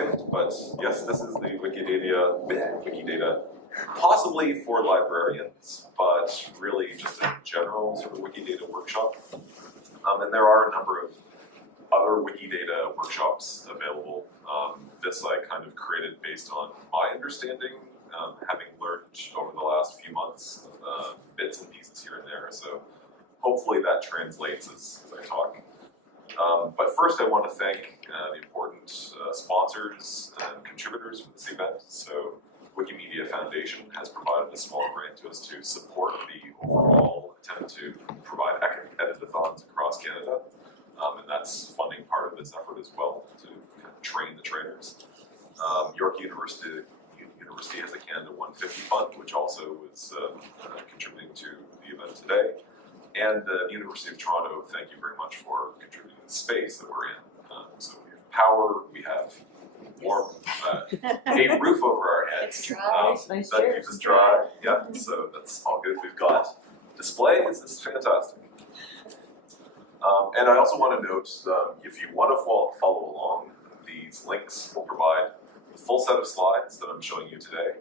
second, but yes, this is the Wikidata, possibly for librarians, but really just a general sort of Wikidata workshop. And there are a number of other Wikidata workshops available. This I kind of created based on my understanding, having learned over the last few months, bits and pieces here and there. So hopefully that translates as I talk. But first I want to thank the important sponsors and contributors for this event. So Wikimedia Foundation has provided a small grant to us to support the overall attempt to provide editathons across Canada. And that's funding part of this effort as well, to kind of train the trainers. York University has a Canada 150 fund, which also is contributing to the event today. And the University of Toronto, thank you very much for contributing to the space that we're in. So we have power, we have warm, a roof over our heads. It's dry. That keeps us dry. Yeah, so that's all good. We've got displays. This is fantastic. And I also want to note, if you want to follow along, these links will provide the full set of slides that I'm showing you today,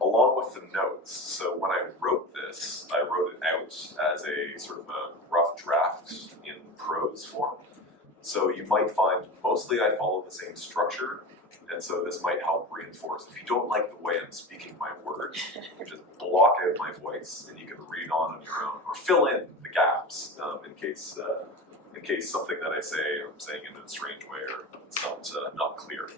along with the notes. So when I wrote this, I wrote it out as a sort of a rough draft in prose form. So you might find mostly I follow the same structure, and so this might help reinforce. If you don't like the way I'm speaking my words, you just block out my voice, and you can read on your own, or fill in the gaps in case something that I say I'm saying in a strange way or it's not clear.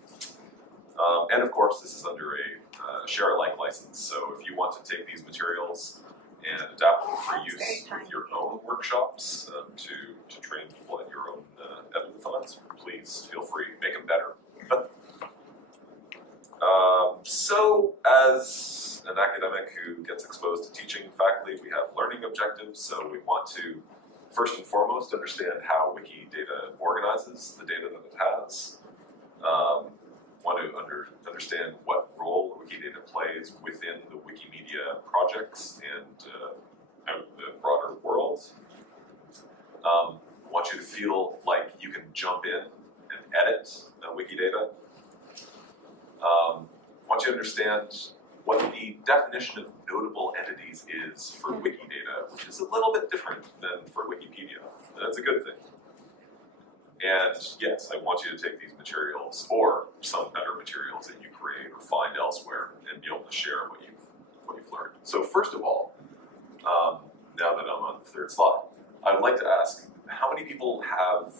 And of course, this is under a share-alike license. So if you want to take these materials and adapt them for use with your own workshops to train people at your own editathons, please feel free, make them better. So as an academic who gets exposed to teaching faculty, we have learning objectives. So we want to first and foremost understand how Wikidata organizes the data that it has. Want to understand what role Wikidata plays within the Wikimedia projects and out in the broader world. Want you to feel like you can jump in and edit Wikidata. Want you to understand what the definition of notable entities is for Wikidata, which is a little bit different than for Wikipedia. That's a good thing. And yes, I want you to take these materials, or some better materials that you create or find elsewhere, and be able to share what you've learned. So first of all, now that I'm on the third slide, I'd like to ask, how many people have,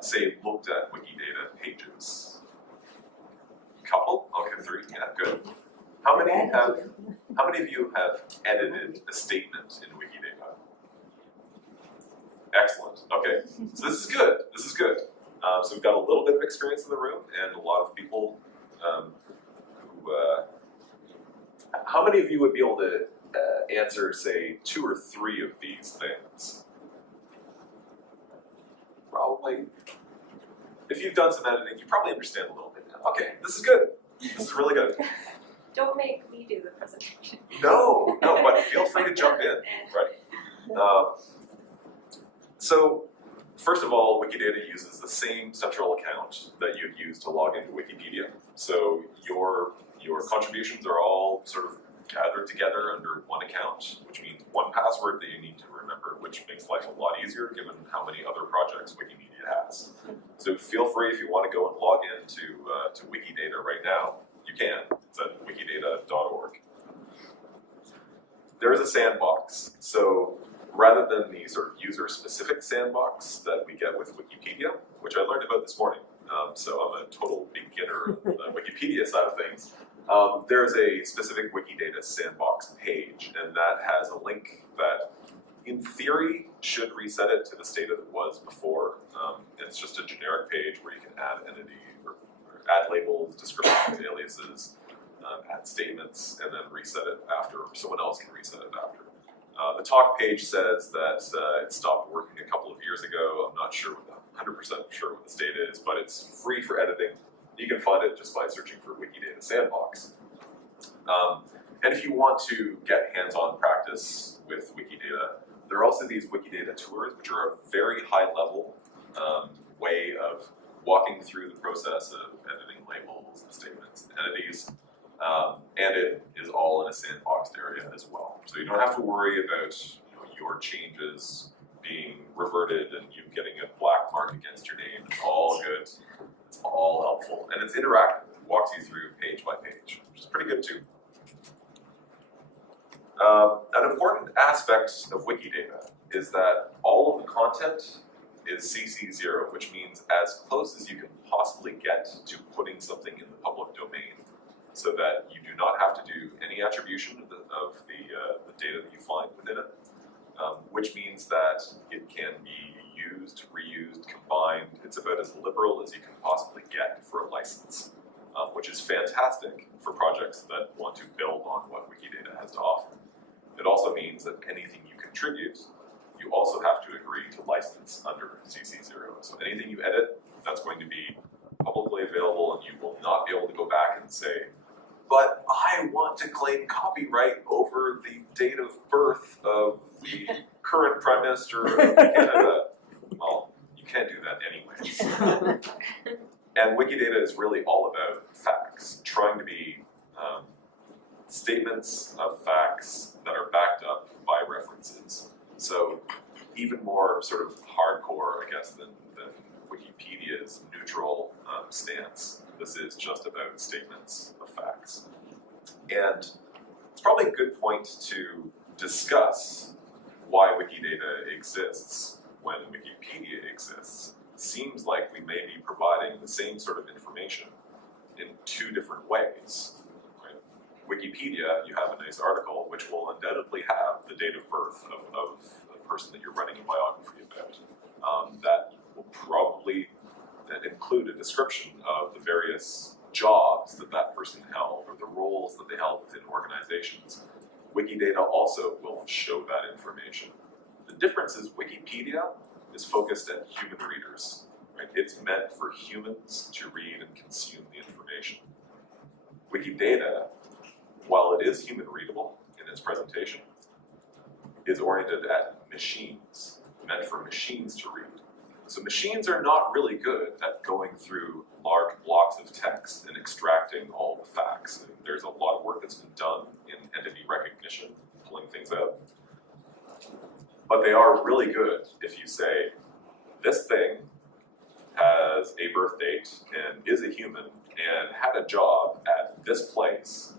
say, looked at Wikidata pages? Couple? Okay, 3. Yeah, good. How many of you have edited a statement in Wikidata? Excellent. Okay, so this is good. This is good. So we've got a little bit of experience in the room, and a lot of people who. How many of you would be able to answer, say, 2 or 3 of these things? Probably. If you've done some editing, you probably understand a little bit now. Okay, this is good. This is really good. Don't make me do the presentation. No, but feel free to jump in, right? So, first of all, Wikidata uses the same central account that you'd use to log into Wikipedia. So your contributions are all sort of gathered together under one account, which means one password that you need to remember, which makes life a lot easier given how many other projects Wikimedia has. So feel free, if you want to go and log into to Wikidata right now, you can. It's at wikidata.org. There is a sandbox. So rather than the sort of user-specific sandbox that we get with Wikipedia, which I learned about this morning, so I'm a total beginner on the Wikipedia side of things, there's a specific Wikidata sandbox page, and that has a link that, in theory, should reset it to the state that it was before. It's just a generic page where you can add entity or add labels, descriptions, aliases, add statements, and then reset it after, or someone else can reset it after. The talk page says that it stopped working a couple of years ago. I'm not sure, 100% sure what the state is, but it's free for editing. You can find it just by searching for Wikidata Sandbox. And if you want to get hands-on practice with Wikidata, there are also these Wikidata tours, which are a very high-level way of walking through the process of editing fields, and statements, and entities, and it is all in a sandboxed area as well. So you don't have to worry about your changes being reverted and you getting a black mark against your name. It's all good. It's all helpful, and it's interactive. It walks you through page by page, which is pretty good too. An important aspect of Wikidata is that all of the content is CC0, which means as close as you can possibly get to putting something in the public domain, so that you do not have to do any attribution of the data that you find within it, which means that it can be used, reused, combined. It's about as liberal as you can possibly get for a license, which is fantastic for projects that want to build on what Wikidata has to offer. It also means that anything you contribute, you also have to agree to license under CC0. So anything you edit, that's going to be publicly available, and you will not be able to go back and say, but I want to claim copyright over the date of birth of the current Prime Minister of Canada. Well, you can't do that anyways. And Wikidata is really all about facts, trying to be statements of facts that are backed up by references. So even more sort of hardcore, I guess, than Wikipedia's neutral stance. This is just about statements of facts. And it's probably a good point to discuss why Wikidata exists when Wikipedia exists. It seems like we may be providing the same sort of information in two different ways. Wikipedia, you have a nice article which will undoubtedly have the date of birth of the person that you're writing a biography about. That will probably include a description of the various jobs that that person held or the roles that they held within organizations. Wikidata also will show that information. The difference is Wikipedia is focused at human readers. Right? It's meant for humans to read and consume the information. Wikidata, while it is human readable in its presentation, is oriented at machines, meant for machines to read. So machines are not really good at going through large blocks of text and extracting all the facts. And there's a lot of work that's been done in entity recognition, pulling things out. But they are really good if you say, this thing has a birth date and is a human and had a job at this place.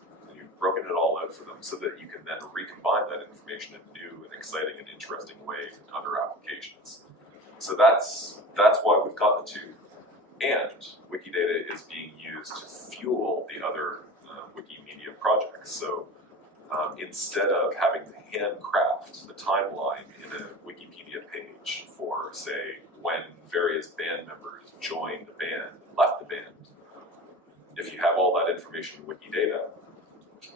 Broken it all out for them so that you can then recombine that information in new and exciting and interesting ways in other applications. So that's why we've got the two. And Wikidata is being used to fuel the other Wikimedia projects. So instead of having to handcraft the timeline in a Wikipedia page for, say, when various band members joined the band and left the band, if you have all that information in Wikidata,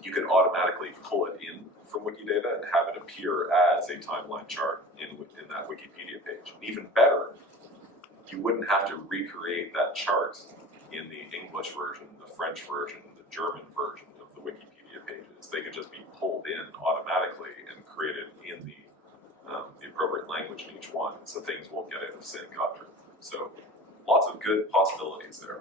you can automatically pull it in from Wikidata and have it appear as a timeline chart in that Wikipedia page. And even better, you wouldn't have to recreate that chart in the English version, the French version, the German version of the Wikipedia pages. They could just be pulled in automatically and created in the appropriate language in each one, so things won't get out of sync after. So lots of good possibilities there.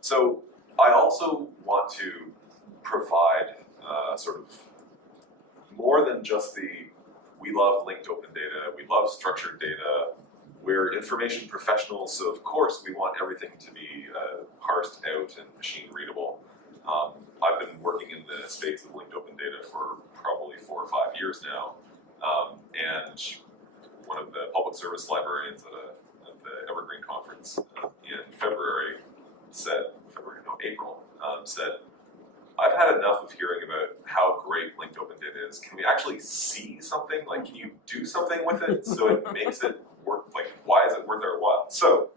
So I also want to provide sort of more than just we love linked open data, we love structured data, we're information professionals, so of course we want everything to be parsed out and machine readable. I've been working in the space of linked open data for probably 4 or 5 years now, and one of the public service librarians at the Evergreen conference in February said, April, said, I've had enough of hearing about how great linked open data is. Can we actually see something? Like, can you do something with it so it makes it work? Like, why is it worth our while? So,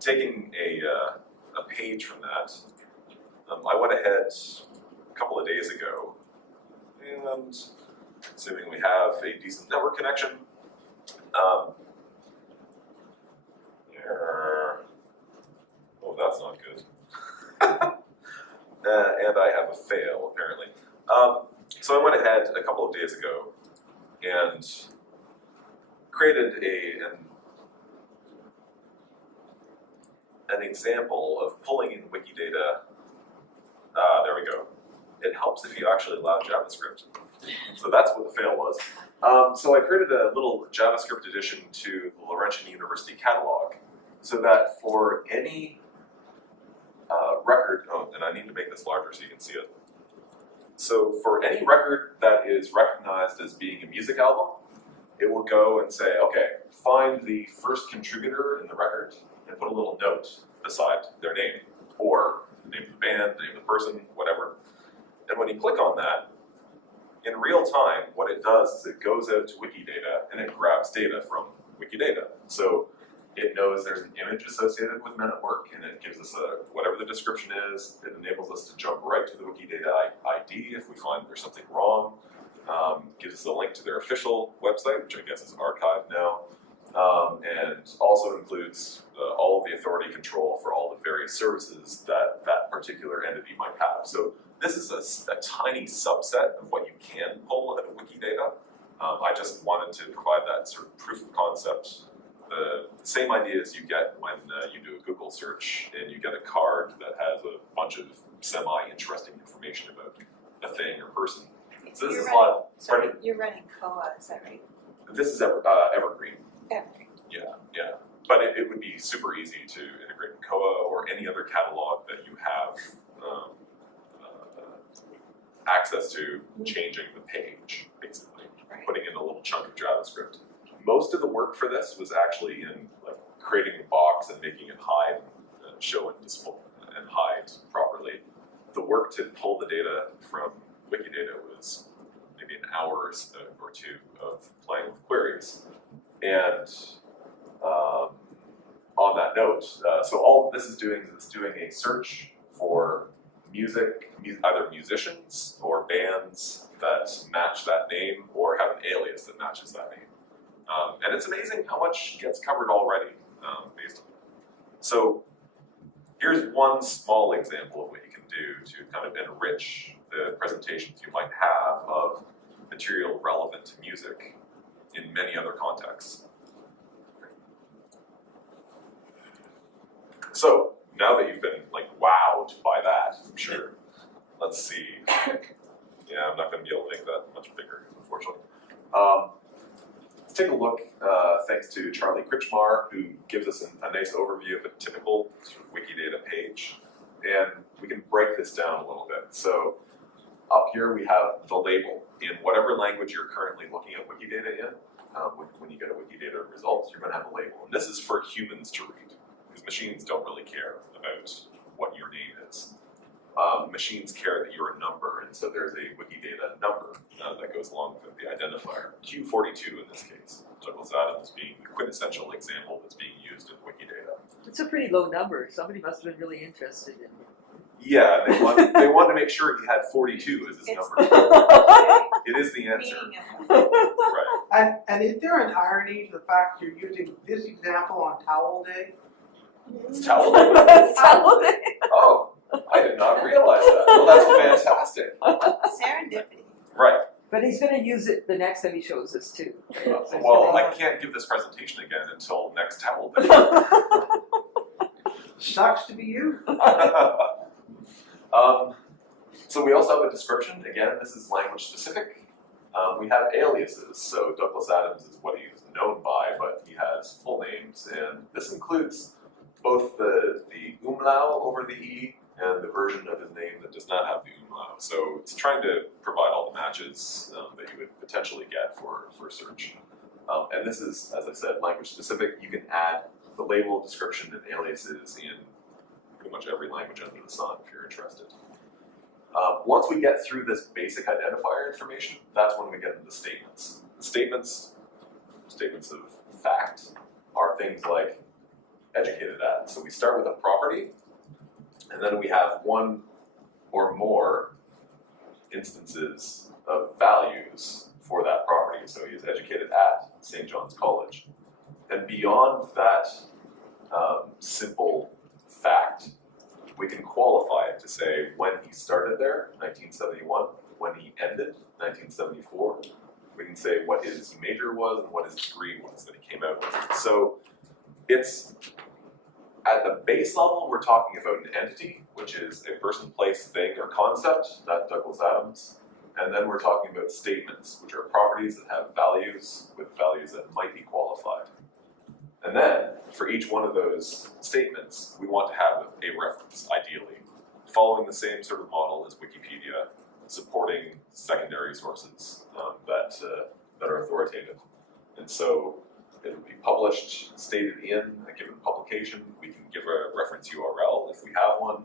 taking a page from that, I went ahead a couple of days ago, and assuming we have a decent network connection, oh, that's not good. And I have a fail, apparently. So I went ahead a couple of days ago and created an example of pulling in Wikidata. There we go. It helps if you actually allow JavaScript. So that's what the fail was. So I created a little JavaScript addition to the Laurentian University catalog so that for any record, oh, and I need to make this larger so you can see it. So for any record that is recognized as being a music album, it will go and say, okay, find the first contributor in the record and put a little note beside their name, or the name of the band, the name of the person, whatever. And when you click on that, in real time, what it does is it goes out to Wikidata and it grabs data from Wikidata. So it knows there's an image associated with Men at Work, and it gives us whatever the description is. It enables us to jump right to the Wikidata ID if we find there's something wrong. Gives us a link to their official website, which I guess is archived now, and also includes all of the authority control for all the various services that that particular entity might have. So this is a tiny subset of what you can pull out of Wikidata. I just wanted to provide that sort of proof of concept. The same idea as you get when you do a Google search and you get a card that has a bunch of semi-interesting information about a thing or person. So this is a lot. Sorry, you're running COA, is that right? This is Evergreen. Evergreen. Yeah. But it would be super easy to integrate in COA or any other catalog that you have access to changing the page, basically, putting in a little chunk of JavaScript. Most of the work for this was actually in like creating the box and making it hide and show and display and hide properly. The work to pull the data from Wikidata was maybe an hour or two of playing with queries. And on that note, so all this is doing a search for music, either musicians or bands that match that name or have an alias that matches that name. And it's amazing how much gets covered already based on it. So here's one small example of what you can do to kind of enrich the presentations you might have of material relevant to music in many other contexts. So now that you've been like wowed by that, I'm sure, let's see. Yeah, I'm not going to be able to make that much bigger, unfortunately. Let's take a look, thanks to Charlie Kritschmar, who gives us a nice overview of a typical sort of Wikidata page. And we can break this down a little bit. So up here we have the label. In whatever language you're currently looking at Wikidata in, when you get a Wikidata result, you're going to have a label. And this is for humans to read, because machines don't really care about what your name is. Machines care that you're a number, and so there's a Wikidata number that goes along with the identifier. Q42 in this case. Douglas Adams being the quintessential example that's being used in Wikidata. It's a pretty low number. Somebody must have been really interested in it. Yeah, they wanted to make sure he had 42 as his number. It is the answer. Right. And is there an irony to the fact you're using this example on Towel Day? It's Towel Day? Oh, I did not realize that. Well, that's fantastic. Serendipity. Right. But he's going to use it the next time he shows us too. Well, I can't give this presentation again until next Towel Day. Sucks to be you. So we also have a description. Again, this is language specific. We have aliases. So Douglas Adams is what he's known by, but he has full names, and this includes both the umlaut over the E and the version of his name that does not have the umlaut. So it's trying to provide all the matches that you would potentially get for search. And this is, as I said, language specific. You can add the label, description, and aliases in pretty much every language under the sun if you're interested. Once we get through this basic identifier information, that's when we get into the statements. The statements of fact, are things like educated at. So we start with a property, and then we have one or more instances of values for that property. So he is educated at St. John's College. And beyond that simple fact, we can qualify it to say when he started there, 1971, when he ended, 1974. We can say what his major was and what his degree was that he came out with. So it's At the base level, we're talking about an entity, which is a person, place, thing, or concept, that's Douglas Adams. And then we're talking about statements, which are properties that have values with values that might be qualified. And then, for each one of those statements, we want to have a reference, ideally, following the same sort of model as Wikipedia, supporting secondary sources that are authoritative. And so it would be published, stated in a given publication. We can give a reference URL if we have one.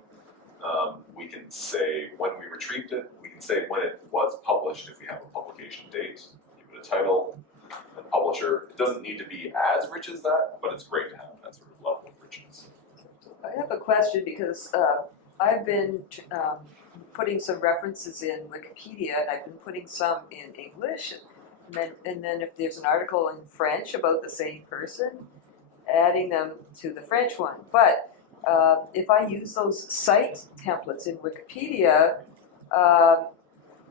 We can say when we retrieved it. We can say when it was published if we have a publication date. Give it a title, a publisher. It doesn't need to be as rich as that, but it's great to have that sort of level of richness. I have a question because I've been putting some references in Wikipedia, and I've been putting some in English, and then if there's an article in French about the same person, adding them to the French one. But if I use those site templates in Wikipedia,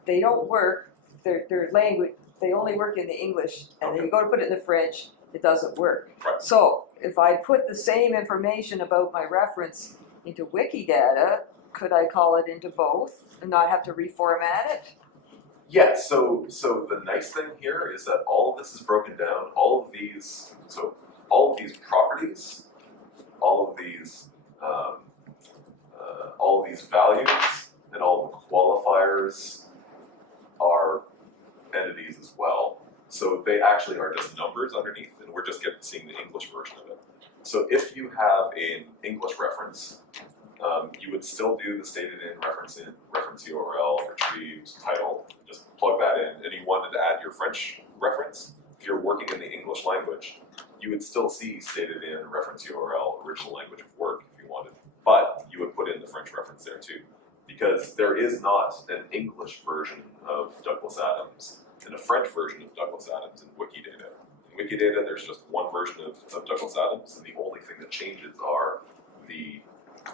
they don't work. Their language, they only work in the English, and then you go to put it in the French, it doesn't work. Right. So if I put the same information about my reference into Wikidata, could I call it into both and not have to reformat it? Yeah, so the nice thing here is that all of this is broken down, all of these properties, all of these values, and all the qualifiers are entities as well. So they actually are just numbers underneath, and we're just seeing the English version of it. So if you have an English reference, you would still do the stated in, reference URL, retrieved, title, just plug that in, and you wanted to add your French reference. If you're working in the English language, you would still see stated in, reference URL, original language of work if you wanted, but you would put in the French reference there too, because there is not an English version of Douglas Adams and a French version of Douglas Adams in Wikidata. In Wikidata, there's just one version of Douglas Adams, and the only thing that changes are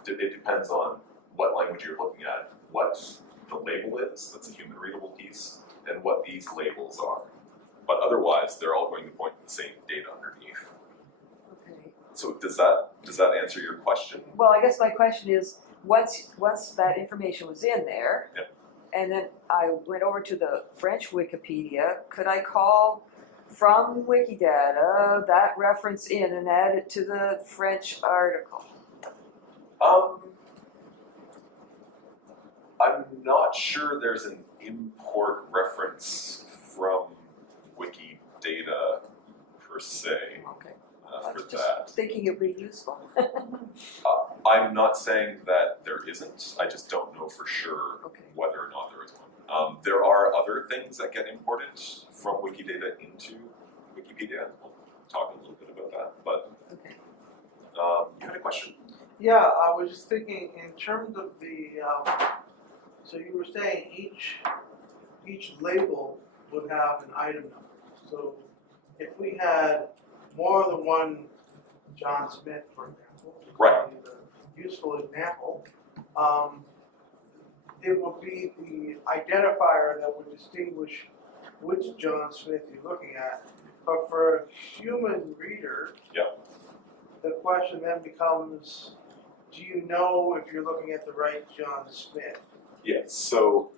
it depends on what language you're looking at, what the label is, that's a human readable piece, and what these labels are. But otherwise, they're all going to point to the same data underneath. Okay. So does that answer your question? Well, I guess my question is, once that information was in there, Yep. and then I went over to the French Wikipedia, could I call from Wikidata that reference in and add it to the French article? I'm not sure there's an import reference from Wikidata per se Okay. for I was that. just thinking it would be useful. I'm not saying that there isn't. I just don't know for sure Okay. whether or not there is one. There are other things that get imported from Wikidata into Wikipedia. We'll talk a little bit about that. But Okay. you had a question? Yeah, I was just thinking in terms of the, so you were saying each label would have an item number. So if we had more than one John Smith, for example, Right. would be the useful example, it would be the identifier that would distinguish which John Smith you're looking at. But for a human reader, Yep. the question then becomes, do you know if you're looking at the right John Smith? Yes. So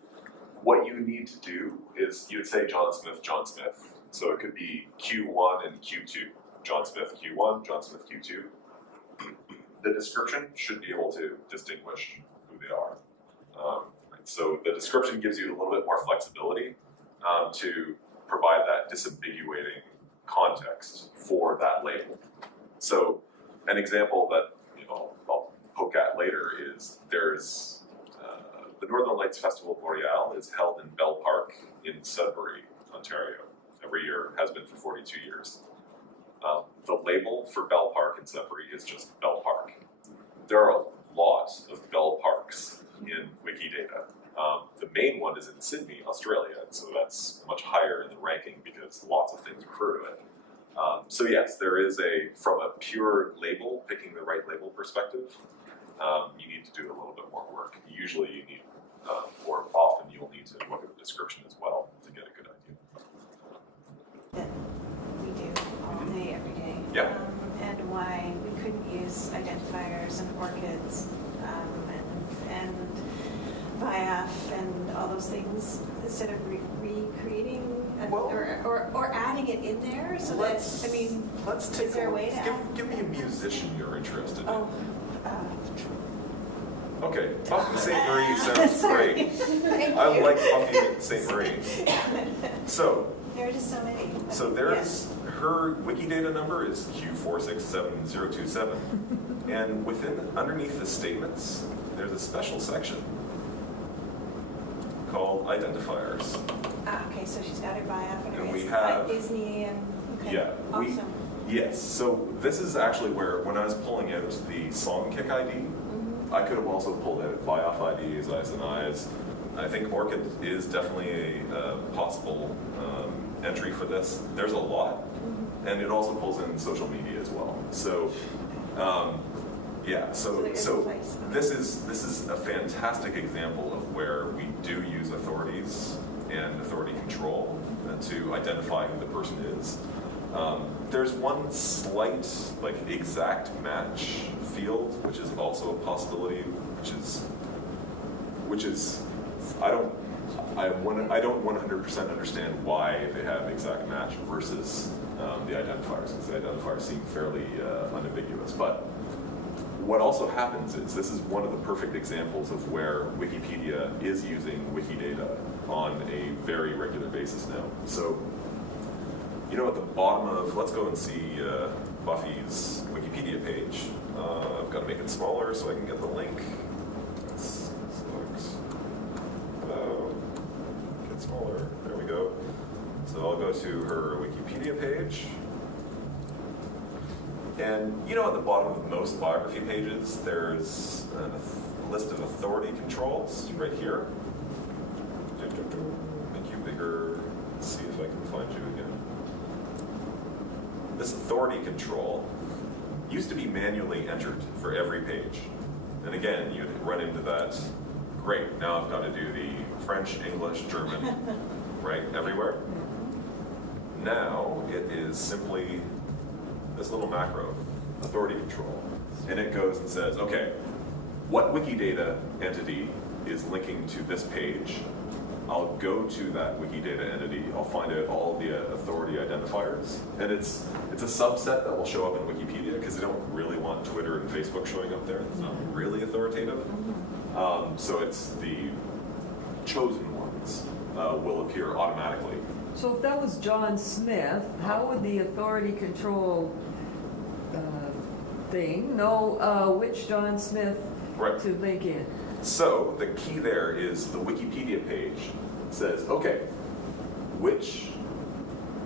what you need to do is you would say John Smith, John Smith. So it could be Q1 and Q2. John Smith Q1, John Smith Q2. The description should be able to distinguish who they are. So the description gives you a little bit more flexibility to provide that disambiguating context for that label. So an example that I'll poke at later is there's the Northern Lights Festival Boreal is held in Bell Park in Sudbury, Ontario. Every year, has been for 42 years. The label for Bell Park in Sudbury is just Bell Park. There are a lot of Bell Parks in Wikidata. The main one is in Sydney, Australia, and so that's much higher in the ranking because lots of things refer to it. So yes, there is from a pure label, picking the right label perspective, you need to do a little bit more work. Usually you need, or often you'll need to look at the description as well to get a good idea. That we do all day, every day. Yeah. And why we couldn't use identifiers Librarians and Orchids, and VIAF and all those things, instead of recreating Well- or adding it in there, so that, I mean, Let's take is there a way to add? give me a musician you're interested in. oh. Okay, Buffy St. Marie sounds Sorry. great. Thank I you. like Buffy St. Marie. So, There are just so many. there's her Wikidata number is Q467027, and underneath the statements, there's a special section called identifiers. Okay, so she's got her VIAF and her And we have- Disney and, okay, Yeah, awesome. yes. So this is actually where, when I was pulling out the song kick ID, I could have also pulled out VIAF IDs, ISNIs. I think Orchid is definitely a possible entry for this. There's a lot, and it also pulls in social media as well. So, yeah. So there is a place. This is a fantastic example of where we do use authorities and authority control to identify who the person is. There's one slight, exact match field, which is also a possibility, which is I don't 100% understand why they have exact match versus the identifiers, because the identifiers seem fairly unambiguous. But what also happens is, this is one of the perfect examples of where Wikipedia is using Wikidata on a very regular basis now. So, at the bottom of, let's go and see Buffy's Wikipedia page. I've got to make it smaller so I can get the link. Get smaller, there we go. So I'll go to her Wikipedia page. And at the bottom of most biography pages, there's a list of authority controls right here. Make you bigger, let's see if I can find you again. This authority control used to be manually entered for every page. And again, you'd run into that, great, now I've got to do the French, English, German, right, everywhere. Now it is simply this little macro, authority control. And it goes and says, okay, what Wikidata entity is linking to this page? I'll go to that Wikidata entity, I'll find out all the authority identifiers, and it's a subset that will show up in Wikipedia because they don't really want Twitter and Facebook showing up there. It's not really authoritative. So it's the chosen ones will appear automatically. So if that was John Smith, how would the authority control thing know which John Smith Right. to link in? So the key there is the Wikipedia page says, okay, which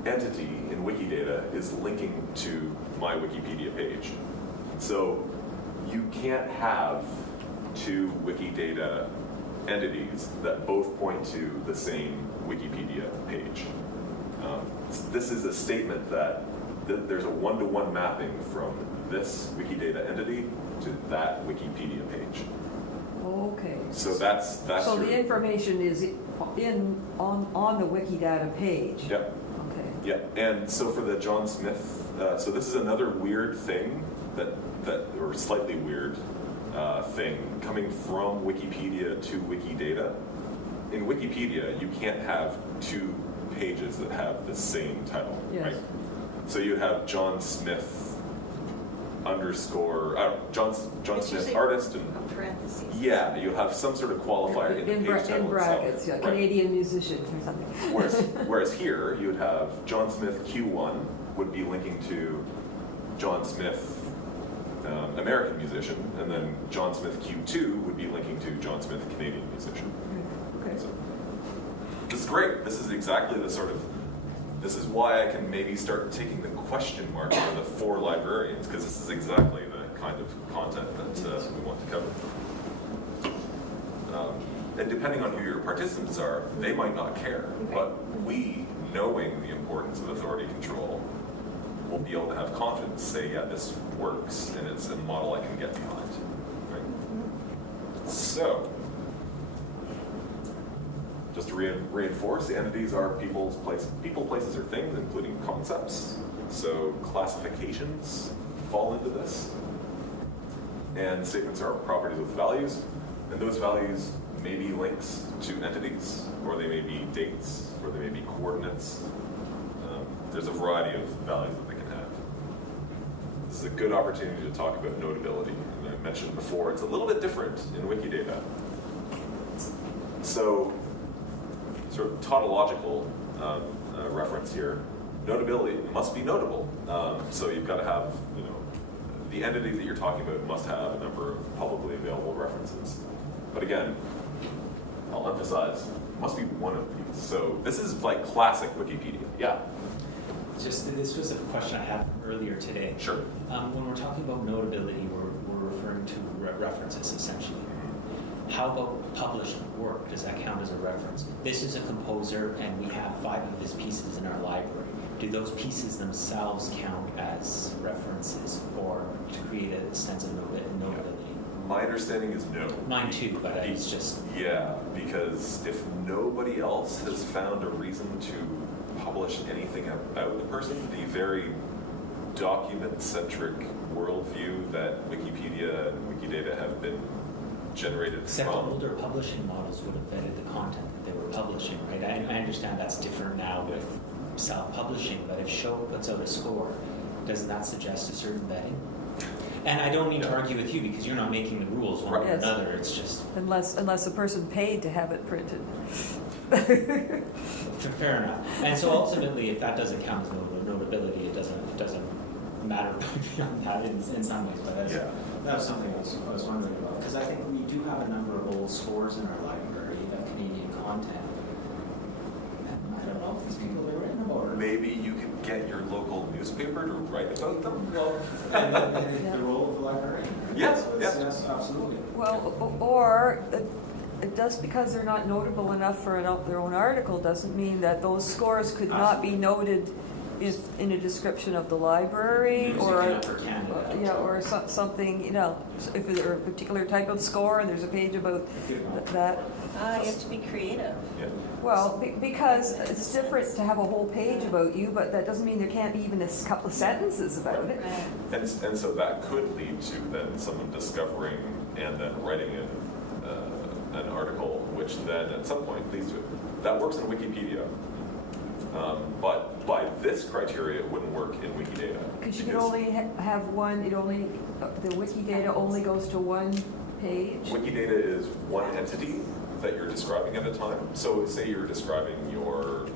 entity in Wikidata is linking to my Wikipedia page? So you can't have two Wikidata entities that both point to the same Wikipedia page. This is a statement that there's a one-to-one mapping from this Wikidata entity to that Wikipedia page. Okay. So that's So your, the information is on the Wikidata page? Yep. Okay. Yeah, and so for the John Smith, so this is another weird thing or slightly weird thing coming from Wikipedia to Wikidata. In Wikipedia, you can't have two pages that have the same title, Yes. right? So you have John Smith underscore John It's Smith usually artist and parentheses. yeah, you have some sort of qualifier in the In page title brackets, itself. yeah, Right. Canadian musician or something. Whereas here, you would have John Smith Q1 would be linking to John Smith, American musician, and then John Smith Q2 would be linking to John Smith, Canadian musician. Okay. So, this is great. This is exactly the sort of, this is why I can maybe start taking the question mark for the 4 librarians, because this is exactly the kind of content that we want to cover. And depending on who your participants are, they might not care, but we, knowing the importance of authority control, will be able to have confidence, say, yeah, this works, and it's a model I can get behind, right? So, just to reinforce, the entities are people, places, or things, including concepts. So classifications fall into this. And statements are properties with values, and those values may be links to entities, or they may be dates, or they may be coordinates. There's a variety of values that they can have. This is a good opportunity to talk about notability. And I mentioned before, it's a little bit different in Wikidata. So, sort of tautological reference here. Notability must be notable. So you've got to have, the entity that you're talking about must have a number of publicly available references. But again, I'll emphasize, must be one of these. So this is like classic Wikipedia. Yeah, This was a question I had earlier today. sure. When we're talking about notability, we're referring to references essentially. How about published work? Does that count as a reference? This is a composer, and we have 5 of his pieces in our library. Do those pieces themselves count as references, or to create a sense of notability? My understanding is no. Mine too, but it's just Yeah, because if nobody else has found a reason to publish anything about the person, the very document-centric worldview that Wikipedia and Wikidata have been generated except from. older publishing models would have vetted the content that they were publishing, right? I understand that's different now with self-publishing, but if Show puts out a score, doesn't that suggest a certain vetting? And I don't mean to argue with you because you're not making the rules one way or Yes. another. It's just Unless the person paid to have it printed. fair enough. And so ultimately, if that doesn't count as notability, it doesn't matter beyond that in some ways. But that's, Yeah. that was something I was wondering about, because I think we do have a number of old scores in our library of Canadian content. And I don't know if these people are written about it. Maybe you could get your local newspaper to write about them. Well, and Yeah. the role of the librarian. Yes, Yes, yeah. yes, absolutely. Well, or just because they're not notable enough for their own article doesn't mean that those scores could not be noted in a description of the library or for Canada. yeah, or something, if there's a particular type of score and there's a page about that. You have to be creative. Yeah. Well, because it's different to have a whole page about you, but that doesn't mean there can't be even a couple of sentences about it. And so that could lead to then someone discovering and then writing an article, which then at some point leads to it. That works in Wikipedia. But by this criteria, it wouldn't work in Wikidata. Because you can only have one, the Wikidata only goes to one page. Wikidata is one entity that you're describing at a time. So say you're describing your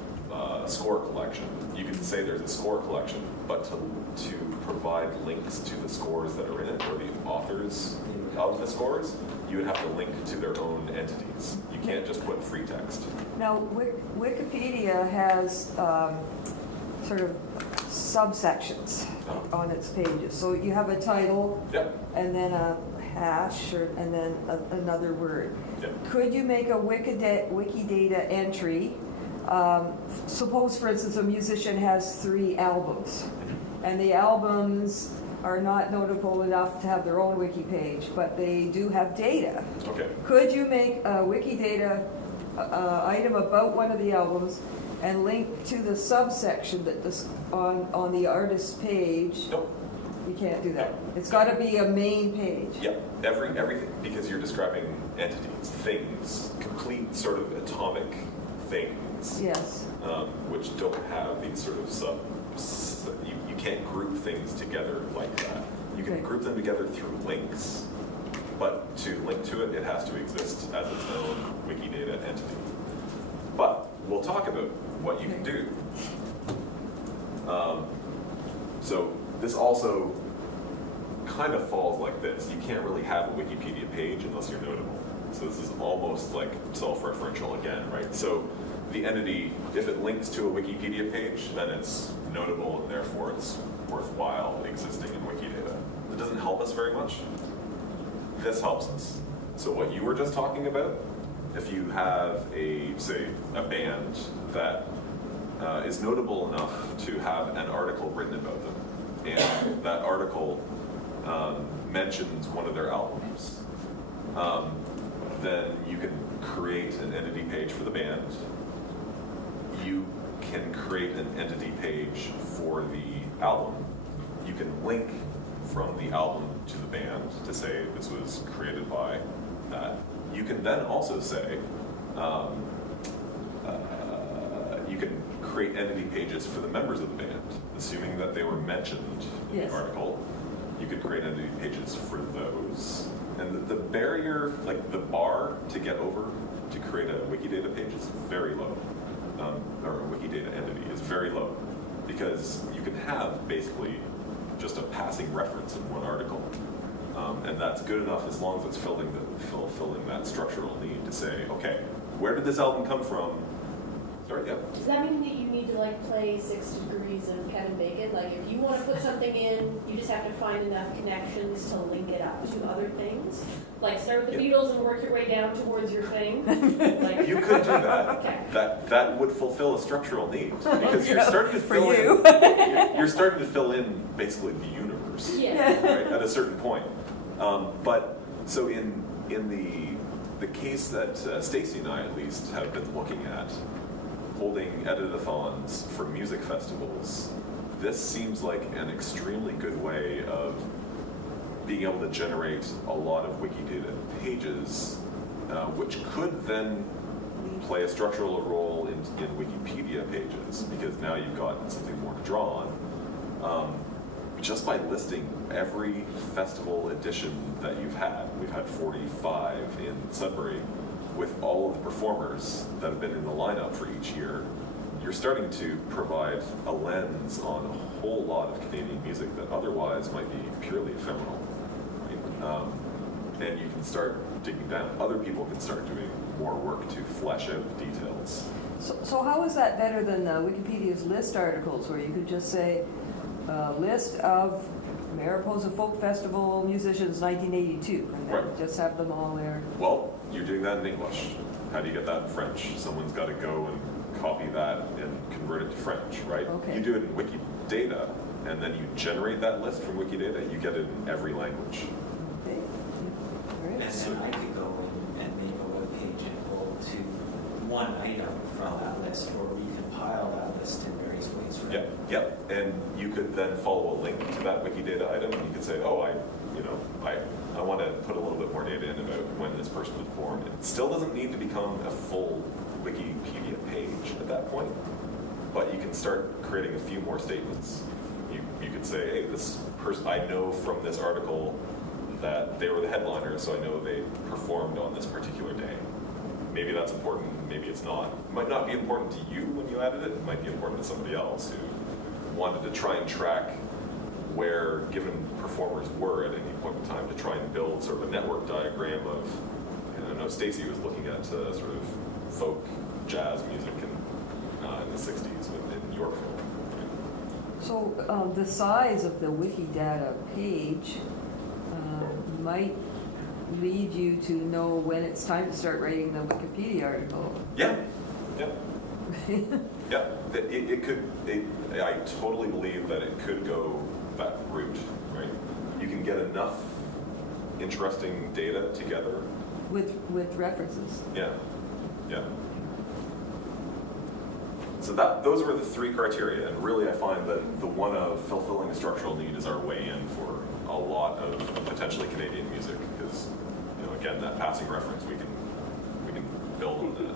score collection. You can say there's a score collection, but to provide links to the scores that are in it, or the authors of the scores, you would have to link to their own entities. You can't just put free text. Now, Wikipedia has sort of subsections on its pages. So you have a title, Yep, and then a hash, and then another word. yep. Could you make a Wikidata entry? Suppose, for instance, a musician has 3 albums, and the albums are not notable enough to have their own wiki page, but they do have data. Okay. Could you make a Wikidata item about one of the albums and link to the subsection on the artist's page? Nope. You can't do that. It's got to be a main page. Yep. Everything, because you're describing entities, things, complete sort of atomic things. Yes. Which don't have these sort of you can't group things together like that. You can Okay. group them together through links, but to link to it, it has to exist as its own Wikidata entity. But we'll talk about what you can do. So this also kind of falls like this. You can't really have a Wikipedia page unless you're notable. So this is almost like self-referential again, right? So the entity, if it links to a Wikipedia page, then it's notable and therefore it's worthwhile existing in Wikidata. It doesn't help us very much. This helps us. So what you were just talking about, if you have say a band that is notable enough to have an article written about them, and that article mentions one of their albums, then you can create an entity page for the band. You can create an entity page for the album. You can link from the album to the band to say this was created by that. You can then also say, you can create entity pages for the members of the band, assuming that they were mentioned in Yes. the article. You could create entity pages for those. And the barrier, like the bar to get over to create a Wikidata page is very low. Or a Wikidata entity is very low, because you can have basically just a passing reference in one article. And that's good enough as long as it's fulfilling that structural need to say, okay, where did this album come from? Sorry, yeah. Does that mean that you need to like play 6 degrees of Kevin Bacon? Like if you want to put something in, you just have to find enough connections to link it up to other things? Like start with the Beatles and work your way down towards your thing? Like, You could do that. Okay. That would fulfill a structural need, because you're starting to For fill you. in. You're starting to fill in basically the universe, Yeah. right? At a certain point. But so in the case that Stacy and I at least have been looking at, holding edit-a-thons for music festivals, this seems like an extremely good way of being able to generate a lot of Wikidata pages, which could then play a structural role in Wikipedia pages, because now you've got something more to draw on. Just by listing every festival edition that you've had, we've had 45 in Sudbury, with all of the performers that have been in the lineup for each year, you're starting to provide a lens on a whole lot of Canadian music that otherwise might be purely ephemeral. Right? And you can start digging down. Other people can start doing more work to flesh out the details. So how is that better than Wikipedia's list articles, where you could just say, list of Mariposa Folk Festival musicians 1982, and then Right. just have them all there? Well, you're doing that in English. How do you get that in French? Someone's got to go and copy that and convert it to French, right? Okay. You do it in Wikidata, and then you generate that list from Wikidata, you get it in every language. Okay. All And right. then I could go in and make a web page and go to one item from that list, or recompile that list in various ways, right? Yep. And you could then follow a link to that Wikidata item, and you could say, oh, I want to put a little bit more data in about when this person was born. It still doesn't need to become a full Wikipedia page at that point, but you can start creating a few more statements. You could say, hey, this person, I know from this article that they were the headliner, so I know they performed on this particular day. Maybe that's important, maybe it's not. It might not be important to you when you added it, it might be important to somebody else who wanted to try and track where given performers were at any point in time to try and build sort of a network diagram of, I know Stacy was looking at sort of folk jazz music in the 60s in Yorkville. So the size of the Wikidata page might lead you to know when it's time to start writing the Wikipedia article. Yeah. It could, I totally believe that it could go that route, right? You can get enough interesting data together. With references. Yeah. So those were the 3 criteria, and really I find that the one of fulfilling a structural need is our way in for a lot of potentially Canadian music, because again, that passing reference, we can build on that.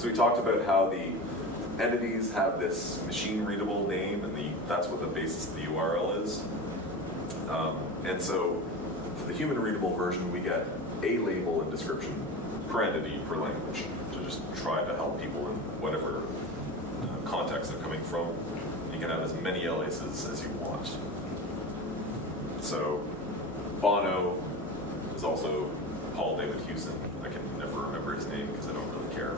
So we talked about how the entities have this machine-readable name, and that's what the basis of the URL is. And so for the human-readable version, we get a label and description per entity per language to just try to help people in whatever context they're coming from. You can have as many aliases as you want. So Bono is also Paul David Hewson. I can never remember his name because I don't really care.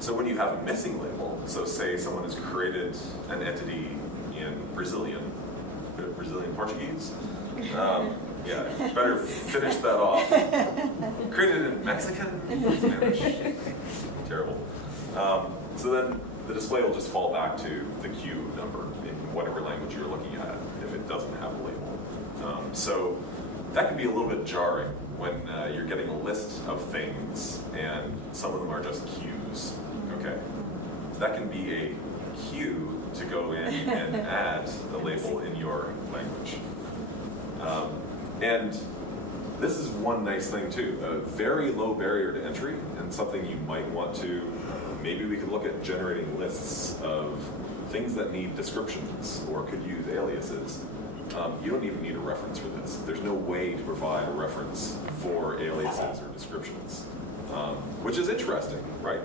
So when you have a missing label, so say someone has created an entity in Brazilian Portuguese. Yeah, better finish that off. Created in Mexican, Spanish. Terrible. So then the display will just fall back to the Q number in whatever language you're looking at if it doesn't have a label. So that can be a little bit jarring when you're getting a list of things and some of them are just Qs. Okay, that can be a Q to go in and add the label in your language. And this is one nice thing too, a very low barrier to entry, and something you might want to, maybe we could look at generating lists of things that need descriptions or could use aliases. You don't even need a reference for this. There's no way to provide a reference for aliases or descriptions, which is interesting, right?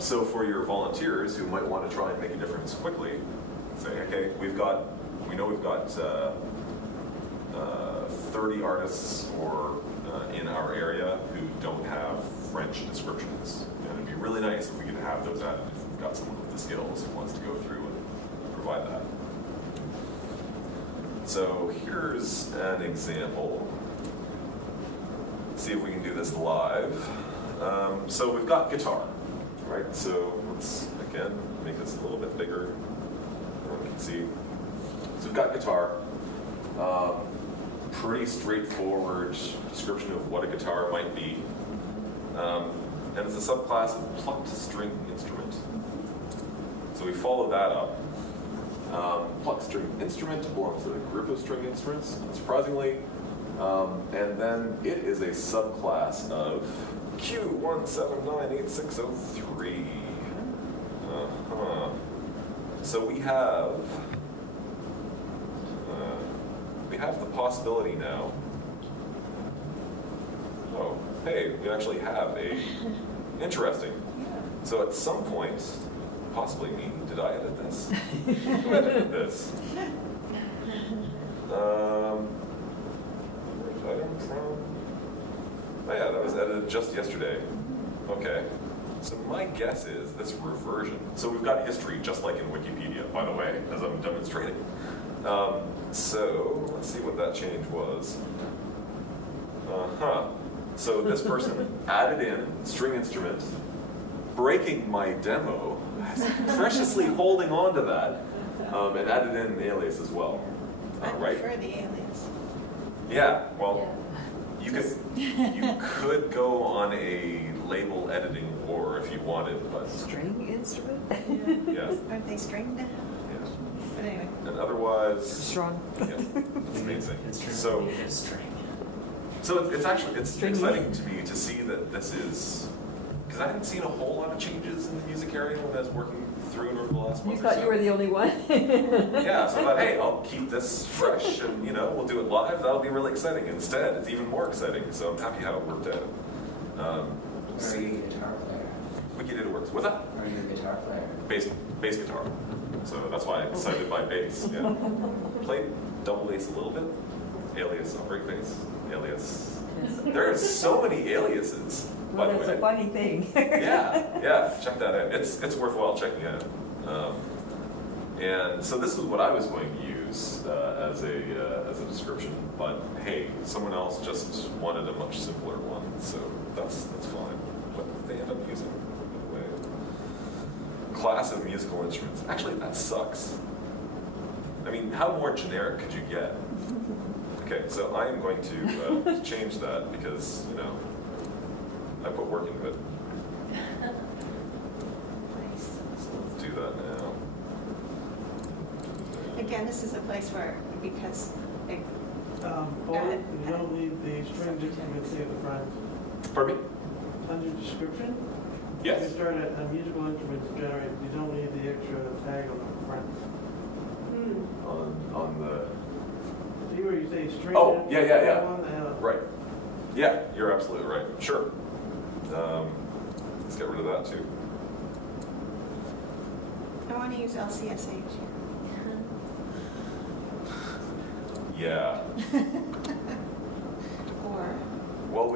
So for your volunteers who might want to try and make a difference quickly, say, okay, we know we've got 30 artists or in our area who don't have French descriptions. And it'd be really nice if we could have those added if we've got someone with the skills who wants to go through and provide that. So here's an example. Let's see if we can do this live. So we've got guitar, right? So let's, again, make this a little bit bigger. Everyone can see. So we've got guitar. Pretty straightforward description of what a guitar might be. And it's a subclass of plucked string instrument. So we follow that up. Plucked string instrument belongs to the group of string instruments, unsurprisingly. And then it is a subclass of Q1798603. So we have the possibility now. Oh, hey, we actually have a interesting. So at some point, possibly me, did I edit this? Who edited this? Where's item from? Oh yeah, that was edited just yesterday. Okay. So my guess is this reversion. So we've got history just like in Wikipedia, by the way, as I'm demonstrating. So let's see what that change was. So this person added in string instrument, breaking my demo, preciously holding on to that, and added in the alias as well. I Right? prefer the alias. Yeah. Well, you could go on a label editing war if you wanted, but String instrument? yes. Aren't they stringed? Yeah. But anyway. And otherwise, Strong. yeah, it's amazing. Instrument So. native string. So it's actually, it's String exciting to me to see that this is, because I hadn't seen a whole lot of changes in the music area when I was working through it over the last You month or thought so. you were the only one? Yeah, so I thought, hey, I'll keep this fresh and, we'll do it live. That'll be really exciting. Instead, it's even more exciting, so I'm happy how it worked out. Are you a guitar player? Wikidata works. What's that? Are you a guitar player? Bass guitar. So that's why I decided by bass, yeah. Played double bass a little bit. Alias, upright bass, alias. There are so many aliases, by Well, the that's way. a funny thing. Yeah, check that out. It's worthwhile checking out. And so this is what I was going to use as a description, but hey, someone else just wanted a much simpler one, so that's fine. What did they end up using, by the way? Class of musical instruments. Actually, that sucks. I mean, how more generic could you get? Okay, so I am going to change that because, I put work into it. Nice. So let's do that now. Again, this is a place where, because it, Paul, you don't need the string instruments at the front. Pardon me? Under description, Yes. you start at musical instruments generate, you don't need the extra tag on the front. On the See where you say string? Oh, yeah. that one, right. Yeah, you're absolutely right. Sure. Let's get rid of that too. I want to use LCSH. Yeah. Or, Well,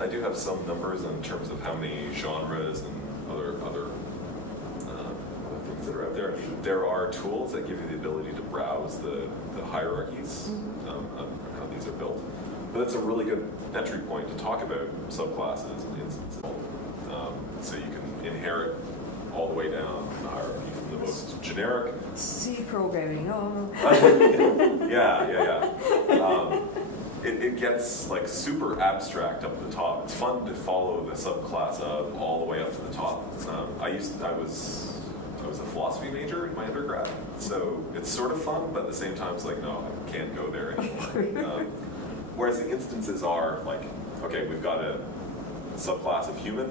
I do have some numbers in terms of how many genres and other things that are out there. There are tools that give you the ability to browse the hierarchies of how these are built. But it's a really good entry point to talk about subclasses and instances. So you can inherit all the way down the hierarchy from the most generic. C programming, oh. Yeah. It gets like super abstract up at the top. It's fun to follow the subclass of all the way up to the top. I was was a philosophy major in my undergrad, so it's sort of fun, but at the same time, it's like, no, I can't go there anymore. Whereas the instances are like, okay, we've got a subclass of human,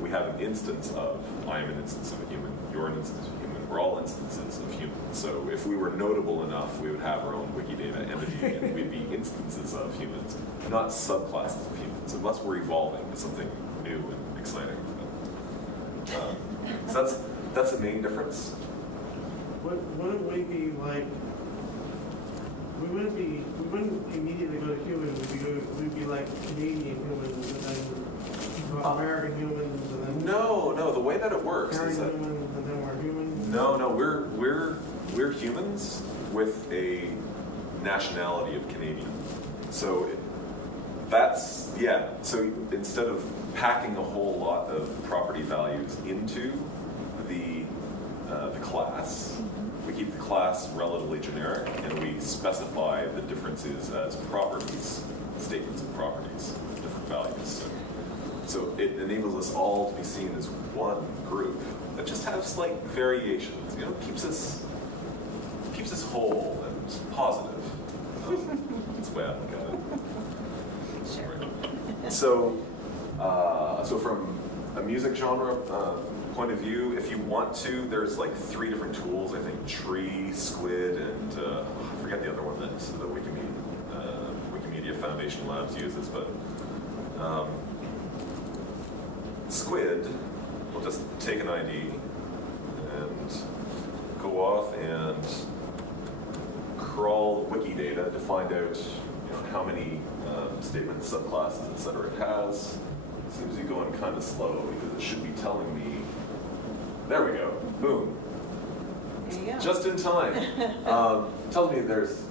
we have an instance of, I am an instance of a human, you're an instance of a human, we're all instances of humans. So if we were notable enough, we would have our own Wikidata entity, and we'd be instances of humans, not subclasses of humans, unless we're evolving to something new and exciting. So that's the main difference. Wouldn't we be like, we wouldn't immediately go to human, we'd be like Canadian humans and then American humans and then No, the way that it works is Italian that humans and then we're humans. no, we're humans with a nationality of Canadian. So so instead of packing a whole lot of property values into the class, we keep the class relatively generic, and we specify the differences as properties, statements of properties, different values. So it enables us all to be seen as one group that just have slight variations. You know, keeps us whole and positive. That's the way I look at it. Sure. So from a music genre point of view, if you want to, there's like 3 different tools. I think Tree, Squid, and I forget the other one that the Wikimedia Foundation Labs uses, but Squid will just take an ID and go off and crawl Wikidata to find out how many statements, subclasses, etc. it has. Seems to be going kind of slow because it should be telling me. There we go. Boom. There you go. Just in time. Tells me there's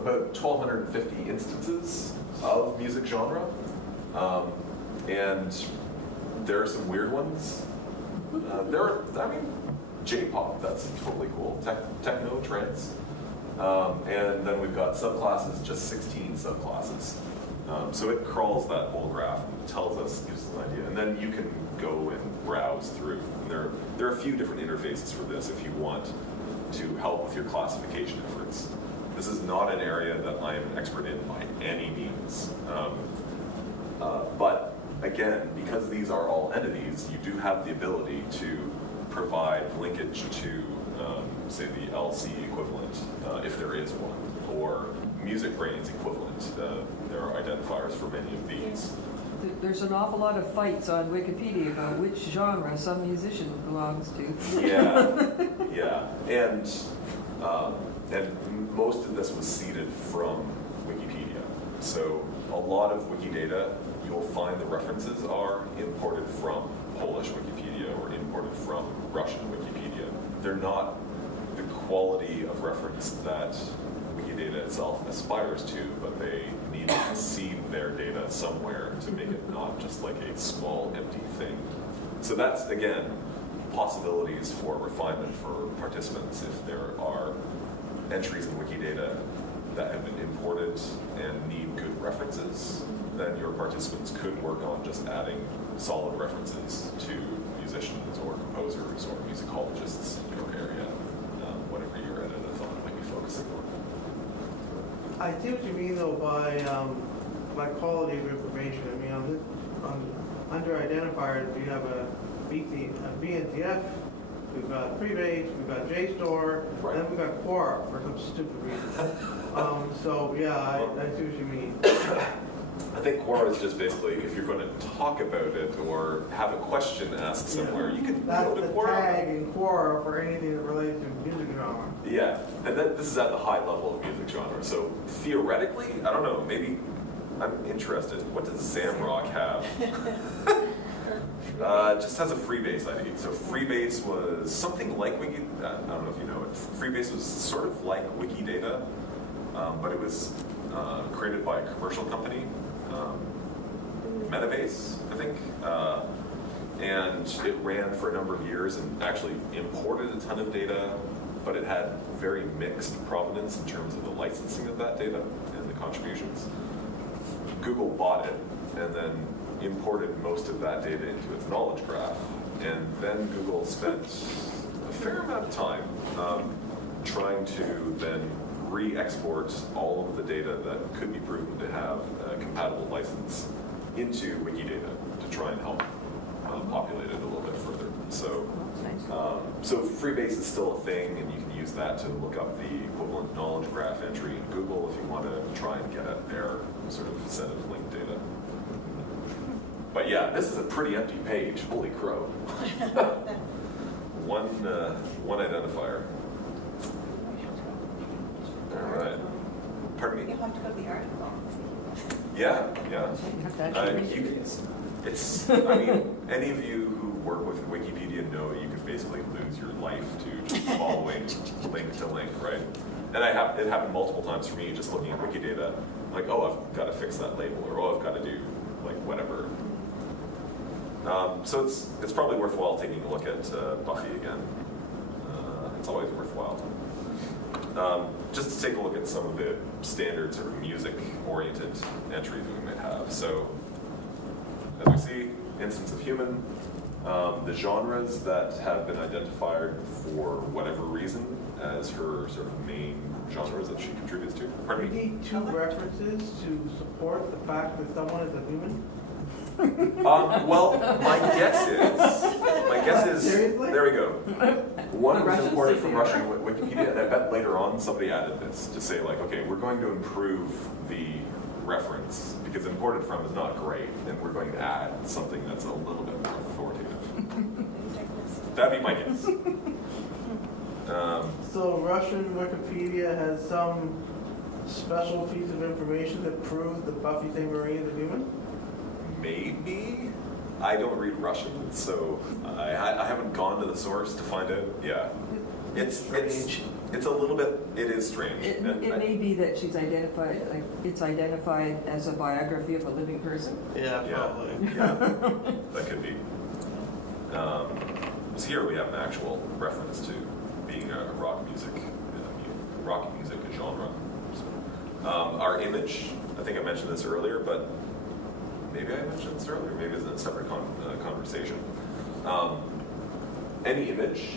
about 1,250 instances of music genre, and there are some weird ones. J-pop, that's totally cool. Techno, trance. And then we've got subclasses, just 16 subclasses. So it crawls that whole graph and tells us, gives us an idea. And then you can go and browse through. And there are a few different interfaces for this if you want to help with your classification efforts. This is not an area that I am an expert in by any means. But again, because these are all entities, you do have the ability to provide linkage to, say, the LC equivalent, if there is one, or Music Brain's equivalent. There are identifiers for many of these. There's an awful lot of fights on Wikipedia about which genre some musician belongs to. Yeah, and most of this was seeded from Wikipedia. So a lot of Wikidata, you'll find the references are imported from Polish Wikipedia or imported from Russian Wikipedia. They're not the quality of reference that Wikidata itself aspires to, but they need to seed their data somewhere to make it not just like a small empty thing. So that's, again, possibilities for refinement for participants. If there are entries in Wikidata that have been imported and need good references, then your participants could work on just adding solid references to musicians or composers or musicologists in your area, whatever your edit-a-thon might be focusing on. I see what you mean though by quality of information. I mean, under identifiers, we have a BNCF, we've got Freebase, we've got JSTOR, Right. then we've got Quora for some stupid reason. So yeah, I see what you mean. I think Quora is just basically, if you're going to talk about it or have a question asked somewhere, you can That's go to the Quora. tag in Quora for anything that relates to music genre. Yeah, and then this is at the high level of music genre. So theoretically, I don't know, maybe I'm interested. What does Zamrock have? It just has a Freebase ID. So Freebase was something like I don't know if you know it. Freebase was sort of like Wikidata, but it was created by a commercial company, Metabase, I think. And it ran for a number of years and actually imported a ton of data, but it had very mixed provenance in terms of the licensing of that data and the contributions. Google bought it and then imported most of that data into its knowledge graph. And then Google spent a fair amount of time trying to then re-export all of the data that could be proven to have a compatible license into Wikidata to try and help populate it a little bit further. So, so Freebase is still a thing, and you can use that to look up the equivalent knowledge graph entry in Google if you want to try and get at their sort of set of linked data. But yeah, this is a pretty empty page. Holy crow! one identifier. All right. Pardon me? You'll have to go to the article. Yeah, yeah. You have to actually read it. It's, I mean, any of you who work with Wikipedia know you could basically lose your life to just following link to link, right? And it happened multiple times for me just looking at Wikidata. I'm like, oh, I've got to fix that label, or oh, I've got to do like whatever. So it's probably worthwhile taking a look at Buffy again. It's always worthwhile. Just to take a look at some of the standard sort of music-oriented entries we might have. So, as we see, instance of human, the genres that have been identified for whatever reason as her sort of main genres that she contributes to. We Pardon me? need 2 references to support the fact that someone is a human. Well, my guess is, Seriously? there we go. One The was Russians imported think from they are. Russian Wikipedia, and I bet later on somebody added this to say like, okay, we're going to improve the reference because imported from is not great, and we're going to add something that's a little bit more authoritative. That'd be my guess. So Russian Wikipedia has some special piece of information that proves that Buffy St. Marie is a human? Maybe. I don't read Russian, so I haven't gone to the source to find out. Yeah, it's a little bit. It is strange. It And may be that she's identified, like, it's identified as a biography of a living person. Yeah, Yeah, that could be. So here we have an actual reference to being a rock music genre. So, our image, I think I mentioned this earlier, but maybe I mentioned this earlier, maybe it's in a separate conversation. Any image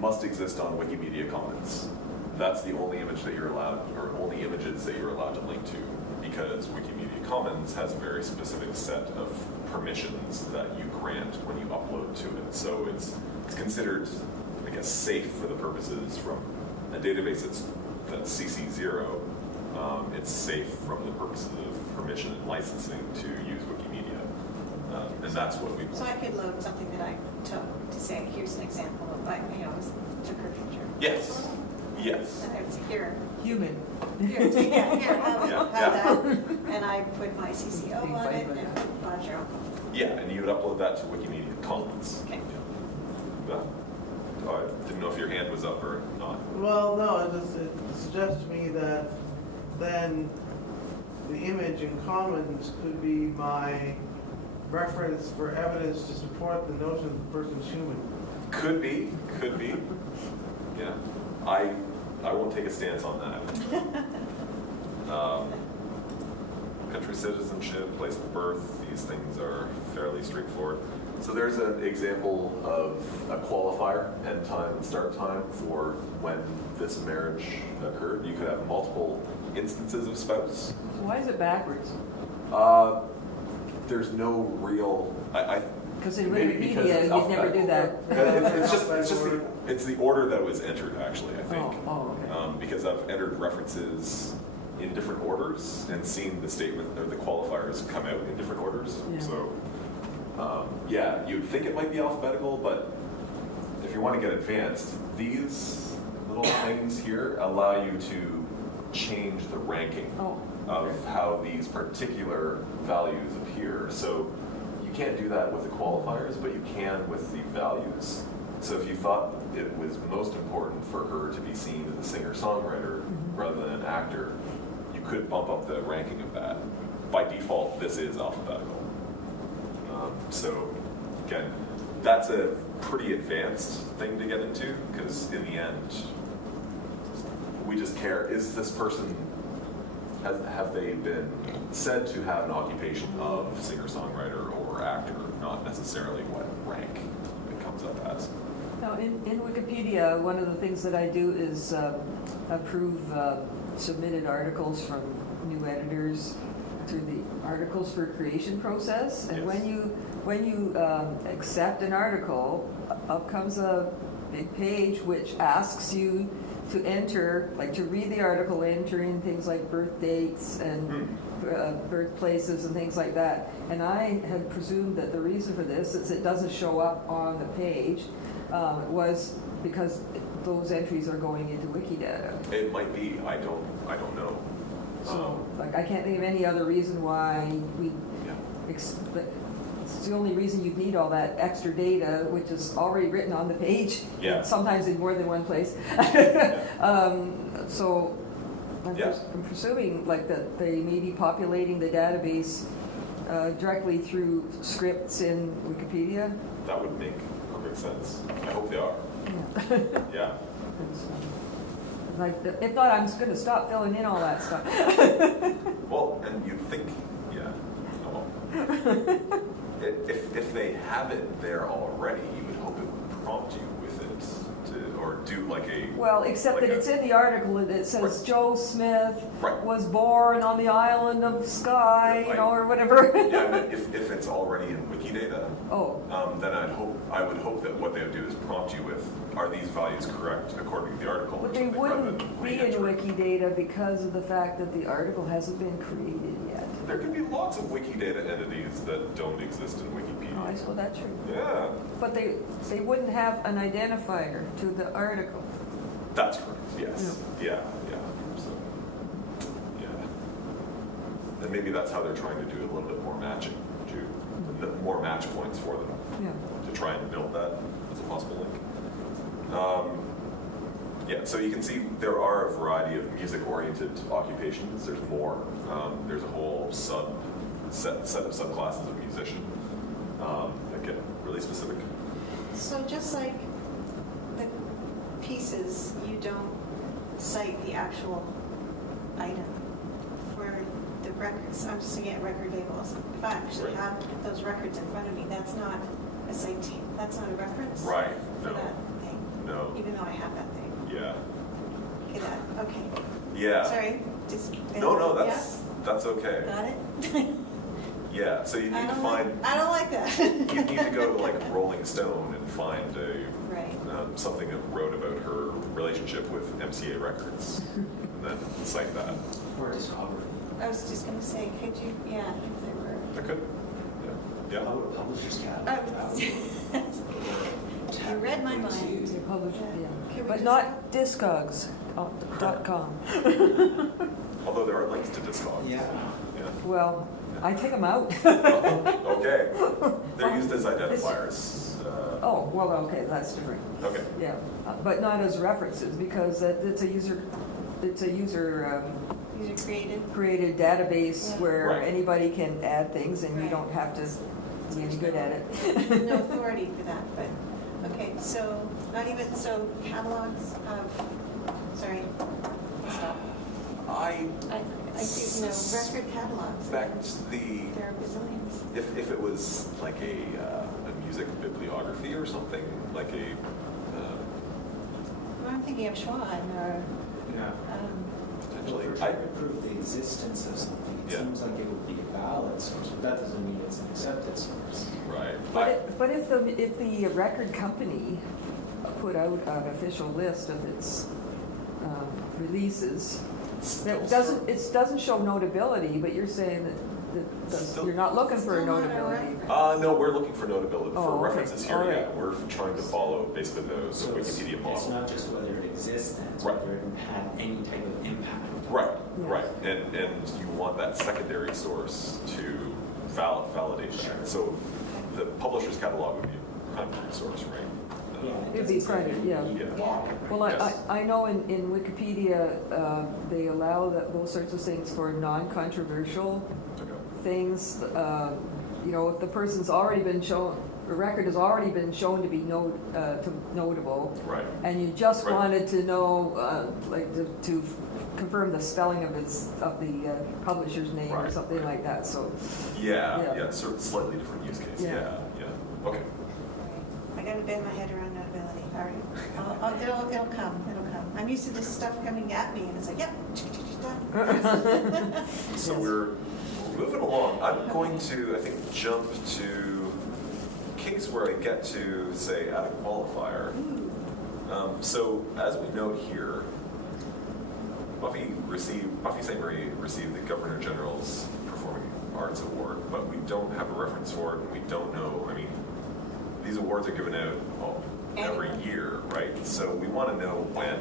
must exist on Wikimedia Commons. That's the only image that you're allowed, or only images that you're allowed to link to, because Wikimedia Commons has a very specific set of permissions that you grant when you upload to it. So it's considered, I guess, safe for the purposes from a database that's CC0. It's safe from the purposes of permission and licensing to use Wikimedia, and that's what we. So I could load something that I took to say, here's an example of, like, took her picture. Yes. Yes. And I was here, Human. here, have Yeah. that, and I put my CCO on it, and lodge your own. Yeah, and you would upload that to Wikimedia Commons. Okay. Yeah. Oh, I didn't know if your hand was up or not. Well, no, it suggests to me that then the image in Commons could be my reference for evidence to support the notion that the person's human. Could be. Yeah. I won't take a stance on that. Country citizenship, place of birth, these things are fairly straightforward. So there's an example of a qualifier, end time and start time, for when this marriage occurred. You could have multiple instances of spouse. Why is it backwards? There's no real, Because in maybe because Wikipedia, it's you'd never do that. it's the order that it was entered, actually, I think. Oh, okay. Because I've entered references in different orders and seen the statement or the qualifiers come out in different orders. Yeah. So, yeah, you'd think it might be alphabetical, but if you want to get advanced, these little things here allow you to change the ranking of how these particular values appear. So you can't do that with the qualifiers, but you can with the values. So if you thought it was most important for her to be seen as a singer-songwriter rather than an actor, you could bump up the ranking of that. By default, this is alphabetical. So again, that's a pretty advanced thing to get into, because in the end, we just care, is this person, have they been said to have an occupation of singer-songwriter or actor, not necessarily what rank it comes up as. Now, in Wikipedia, one of the things that I do is approve submitted articles from new editors through the articles for creation process. And Yes. when you accept an article, up comes a big page which asks you to enter, like to read the article, enter in things like birth dates and birthplaces and things like that. And I had presumed that the reason for this is it doesn't show up on the page was because those entries are going into Wikidata. It might be, I don't know. So, like, I can't think of any other reason why we, Yeah. but it's the only reason you'd need all that extra data, which is already written on the page. Yeah. Sometimes in more than one place. So, Yeah. I'm presuming like that they may be populating the database directly through scripts in Wikipedia. That would make perfect sense. I hope they are. Yeah. Yeah. Like, if not, I'm just gonna stop filling in all that stuff. Well, and you'd think, yeah. Oh, well. If they have it there already, you would hope it would prompt you with it to, or do like a. Well, except like that it's in the article and it says Right. Joe Smith Right. was born on the island of Skye, you know, or whatever. Yeah, and if it's already in Wikidata, Oh, then I would hope that what they would do is prompt you with, are these values correct according to the article? but or they something, rather wouldn't than be in re-enter it. Wikidata because of the fact that the article hasn't been created yet. There can be lots of Wikidata entities that don't exist in Wikipedia. Oh, I suppose that's true. Yeah, But they wouldn't have an identifier to the article. that's correct. Yes. Yeah. So, yeah. And maybe that's how they're trying to do a little bit more matching, too. More match points for them Yeah. to try and build that as a possible link. Yeah, so you can see there are a variety of music-oriented occupations. There's more. There's a whole set of subclasses of musician that get really specific. So just like the pieces, you don't cite the actual item for the records. I'm just looking at record labels. If I actually Right. have those records in front of me, that's not a citation, that's not a reference Right. for No. that thing, No. even though I have that thing. Yeah. Okay, okay. Yeah. Sorry, just. No, that's okay. Got it? Yeah. So you need I to don't find. like, I don't like that. You need to go to like Rolling Stone and find Right. something that wrote about her relationship with MCA Records, and then cite that. Or discography. I was just gonna say, could you, yeah, if there were. That could. Yeah. How would a publisher's catalog? Oh. You read my mind. They publish it, yeah. Can we But just not discogs.com. Although there are links to Discogs. Yeah. Yeah. Well, I take them out. Okay. They're used as identifiers. Oh, well, okay, that's different. Okay. Yeah, but not as references because it's a user User created. created database Yeah. where Right. anybody can add things and you Right. don't have to be any good at it. No authority for that, but, okay, so, not even, so catalogs of, sorry, stop. I I see, no, record catalogs. suspect There are bazillions. if it was like a music bibliography or something, like a Well, I'm thinking of Schwann or, Yeah. potentially. If we're trying to prove the existence of something, it Yeah. seems like it would be a valid source, but that doesn't mean it's an accepted source. Right. But if the record company put out an official list of its releases, that doesn't show notability, but you're saying that you're not looking for a Still not a notability. No, we're looking for notability Oh, for okay. references here. All right. Yeah, we're trying to follow basically the So Wikipedia it's model. not just whether it exists, then, it's Right. whether it had any type of impact. Right, Yeah. right, and you want that secondary source to validate that. So the publisher's catalog would be a primary source, right? Yeah, it It'd be doesn't say private, you yeah. need Yeah. law. Well, Yes. I know in Wikipedia, they allow those sorts of things for non-controversial Okay. things. You know, if the person's already been shown, the record has already been shown to be notable, Right, and you just Right. wanted to know, like, to confirm the spelling of the publisher's name or Right, something right. like that, so. yeah, Yeah. yeah, sort of slightly different use case, Yeah. yeah, okay. I gotta bend my head around notability. All right. It'll come. I'm used to this stuff coming at me, and it's like, yep. Done. So we're moving along. I'm going to, I think, jump to a case where I get to, say, add a qualifier. So as we note here, Buffy St. Marie received the Governor General's Performing Arts Award, but we don't have a reference for it, and we don't know, I mean, these awards are given out every year, right? So we want to know when.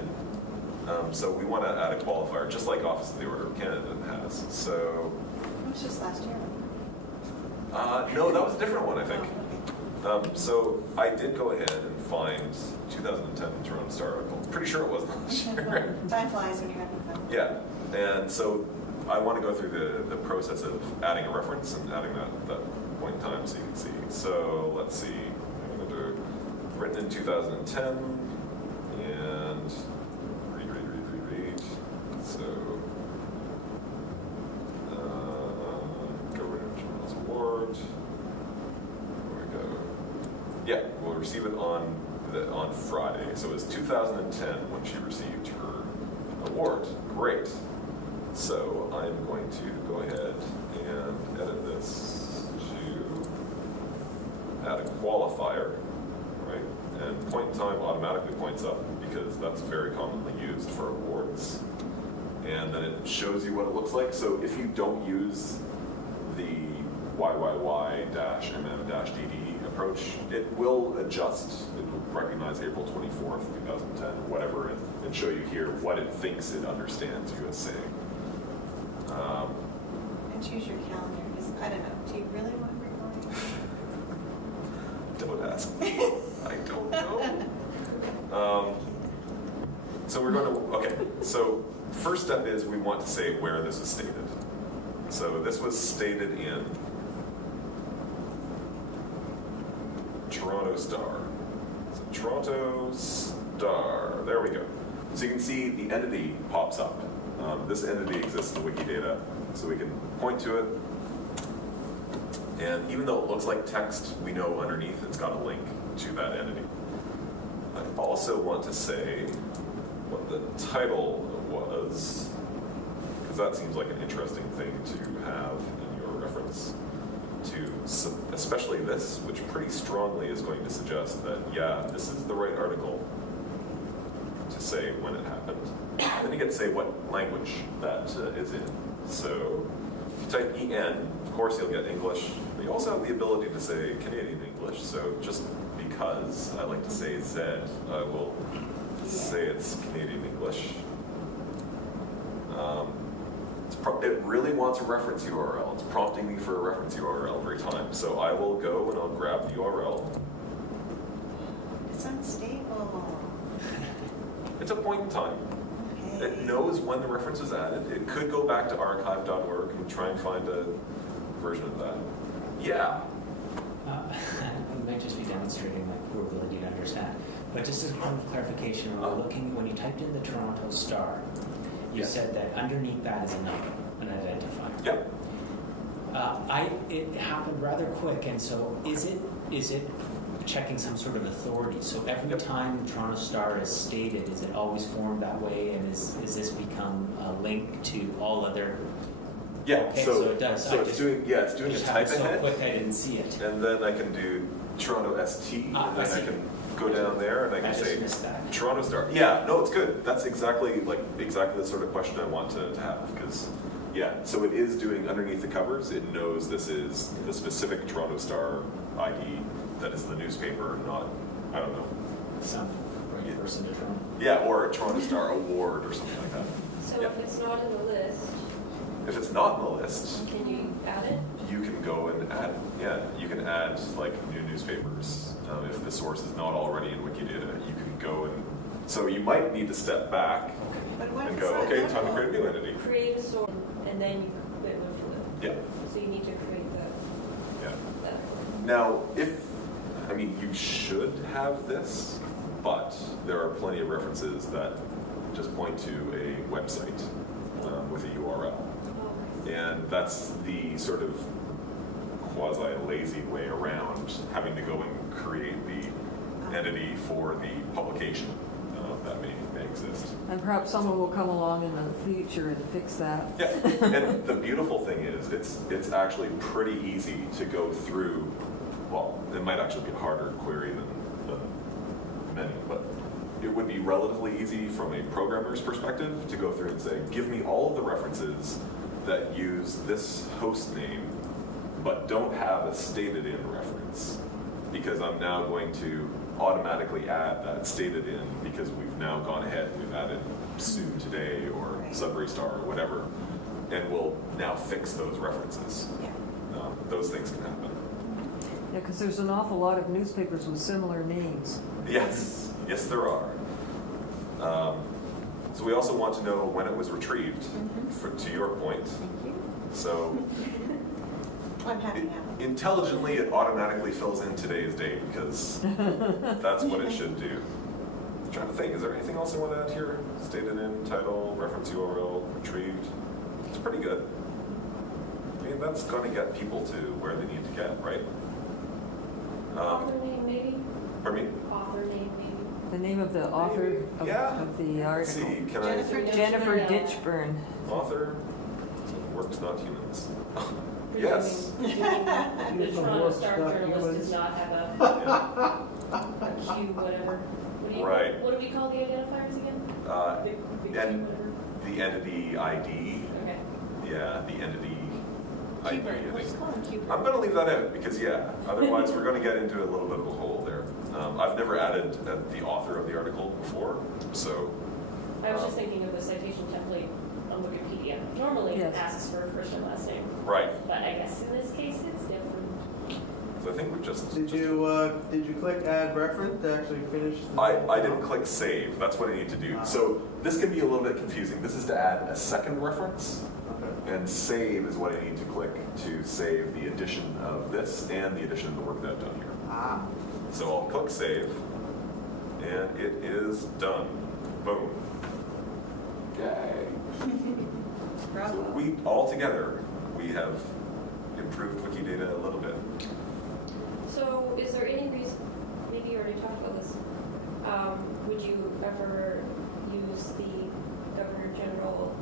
So we want to add a qualifier, just like Office of the Order of Canada has. So, It was just last year. no, that was a different one, I think. Oh, okay. So I did go ahead and find 2010 Toronto Star article. Pretty sure it was last year. Time flies when you're having fun. Yeah, and so I want to go through the process of adding a reference and adding that point in time so you can see. So let's see, I'm going to do written in 2010 and read. So Governor General's Award. There we go. Yeah, we'll receive it on Friday. So it was 2010 when she received her award. Great. So I'm going to go ahead and edit this to add a qualifier, right? And point in time automatically points up because that's very commonly used for awards. And then it shows you what it looks like. So if you don't use the YYY-MM-DD approach, it will adjust. It will recognize April 24th, 2010, or whatever, and show you here what it thinks it understands you as saying. And choose your calendar, because I don't know, do you really want recording? Don't ask me. I don't know. So we're going to, okay, so first step is we want to say where this is stated. So this was stated in Toronto Star. So Toronto Star, there we go. So you can see the entity pops up. This entity exists in Wikidata, so we can point to it. And even though it looks like text, we know underneath it's got a link to that entity. I also want to say what the title was, because that seems like an interesting thing to have in your reference. Especially this, which pretty strongly is going to suggest that, yeah, this is the right article to say when it happened. Then you get to say what language that is in. So if you type EN, of course you'll get English, but you also have the ability to say Canadian English. So just because I like to say Z, I will say it's Canadian English. It really wants a reference URL. It's prompting me for a reference URL every time. So I will go and I'll grab the URL. It's unstable. It's a point in time. Okay. It knows when the reference was added. It could go back to archive.org and try and find a version of that. Yeah. We might just be demonstrating my poor ability to understand. But just as a point of clarification, we're looking, when you typed in the Toronto Star, you Yes. said that underneath that is a number, an identifier. Yep. It happened rather quick, and so is it checking some sort of authority? So every Yep. time the Toronto Star is stated, is it always formed that way, and is this become a link to all other? Yeah. Okay, so it does. So it's doing a Just type happened ahead, so quick I didn't see it. and then I can do Toronto ST, and I then I see. can go down there and I I can just say missed that. Toronto Star. Yeah. No, it's good. That's exactly the sort of question I want to have because. Yeah, so it is doing underneath the covers. It knows this is the specific Toronto Star ID that is the newspaper, not, I don't know. Some right person to Toronto. Yeah, or a Toronto Star Award or something like that. So Yeah. if it's not in the list, If it's not in the list, can you add it? you can go and add, you can add like new newspapers. If the source is not already in Wikidata, you can go and, so you might need to step back But what and is go, that okay, time to number? create a new entity. Create a source, and then you put one for them. Yeah, So you need to create yeah. that. Now, you should have this, but there are plenty of references that just point to a website with a URL. And that's the sort of quasi-lazy way around having to go and create the entity for the publication that may exist. And perhaps someone will come along in the future and fix that. Yeah, and the beautiful thing is, it's actually pretty easy to go through. Well, it might actually be a harder query than many, but it would be relatively easy from a programmer's perspective to go through and say, give me all of the references that use this host name, but don't have a stated in reference, because I'm now going to automatically add that stated in because we've now gone ahead and we've added soon today or Right. Sudbury Star or whatever, and we'll now fix those references. Yeah. Those things can happen. Yeah, because there's an awful lot of newspapers with similar names. Yes, yes there are. So we also want to know when it was retrieved, to your point. Thank you. So I'm happy now. intelligently, it automatically fills in today's date because that's what it should do. I'm trying to think, is there anything else I want to add here? Stated in, title, reference URL, retrieved. It's pretty good. I mean, that's going to get people to where they need to get, right? Author name maybe? Pardon me? Author name maybe? The name of the author of, Yeah. of the Let's article. see, can Jennifer Ditchburn. Author, works not humans. Yes. Presuming the Toronto Star journalist does not have a Q whatever. Right. What do we call the identifiers again? The Q And whatever? the entity ID, Okay. yeah, the entity ID, Keeper, I we'll think. just call him Keeper. I'm gonna leave that out because, yeah, otherwise we're gonna get into a little bit of a hole there. I've never added the author of the article before, so. I was just thinking of the citation template on Wikipedia. Normally it Yes. asks for first and last name, Right, but I guess in this case it's different. so I think we just. Did you click add reference to actually finish? The I didn't click save, that's what I need to do. So this can be a little bit confusing. This is to add a second reference, Okay. and save is what I need to click to save the addition of this and the addition of the work that I've done here. Ah. So I'll click save, and it is done. Boom. Yay. So Bravo. we, all together, we have improved Wikidata a little bit. So is there any reason, maybe you already talked about this, would you ever use the Governor General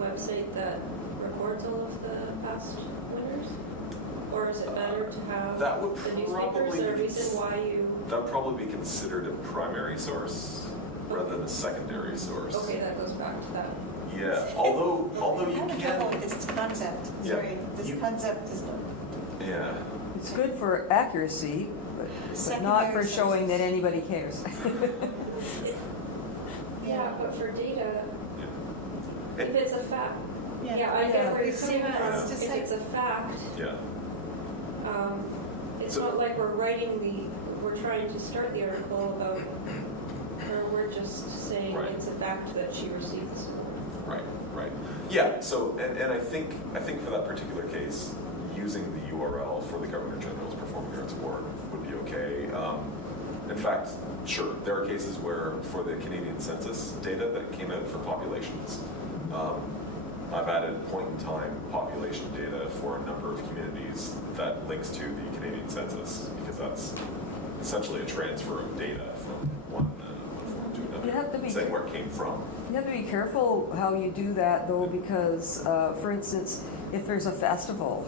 website that records all of the past winners? Or is it better to have That would the newspapers? probably Is there a be reason why you, That would probably be considered a primary source rather than a secondary source. okay, that goes back to that. Yeah, although I'm you having trouble can, with this concept. Yeah. Sorry, this You- concept is not. yeah. It's good for accuracy, but not for Secondary showing that sources. anybody cares. Yeah, but for data, Yeah. if it's a fact, Yeah, yeah, I get where you're See, coming it's from. just If like- it's a fact, Yeah. it's So- not like we're trying to start the article about, or we're just saying Right. it's a fact that she received this. Right, right. Yeah, so, and I think for that particular case, using the URL for the Governor General's Performing Arts Award would be okay. In fact, sure, there are cases where for the Canadian census data that came out for populations, I've added point-in-time population data for a number of communities that links to the Canadian census, because that's essentially a transfer of data from one form to You have to another, be- saying where it came from. You have to be careful how you do that though, because, for instance, if there's a festival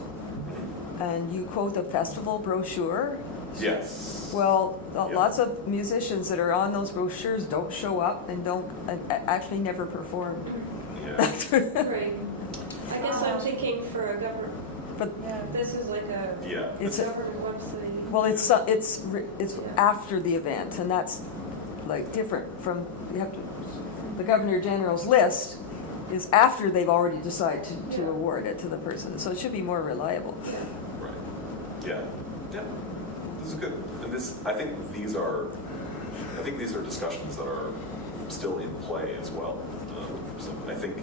and you quote the festival brochure, Yes. well, Yeah. lots of musicians that are on those brochures don't show up and actually never perform. Yeah. Right. I guess I'm thinking for a government, But Yeah. this is like a Yeah. it's, government website. well, it's after the event, and that's like different from, you have to, the Governor General's list is after they've already decided to award it to the person, so it should be more reliable. Right. Yeah. Yeah. This is good. And I think these are discussions that are still in play as well. So I think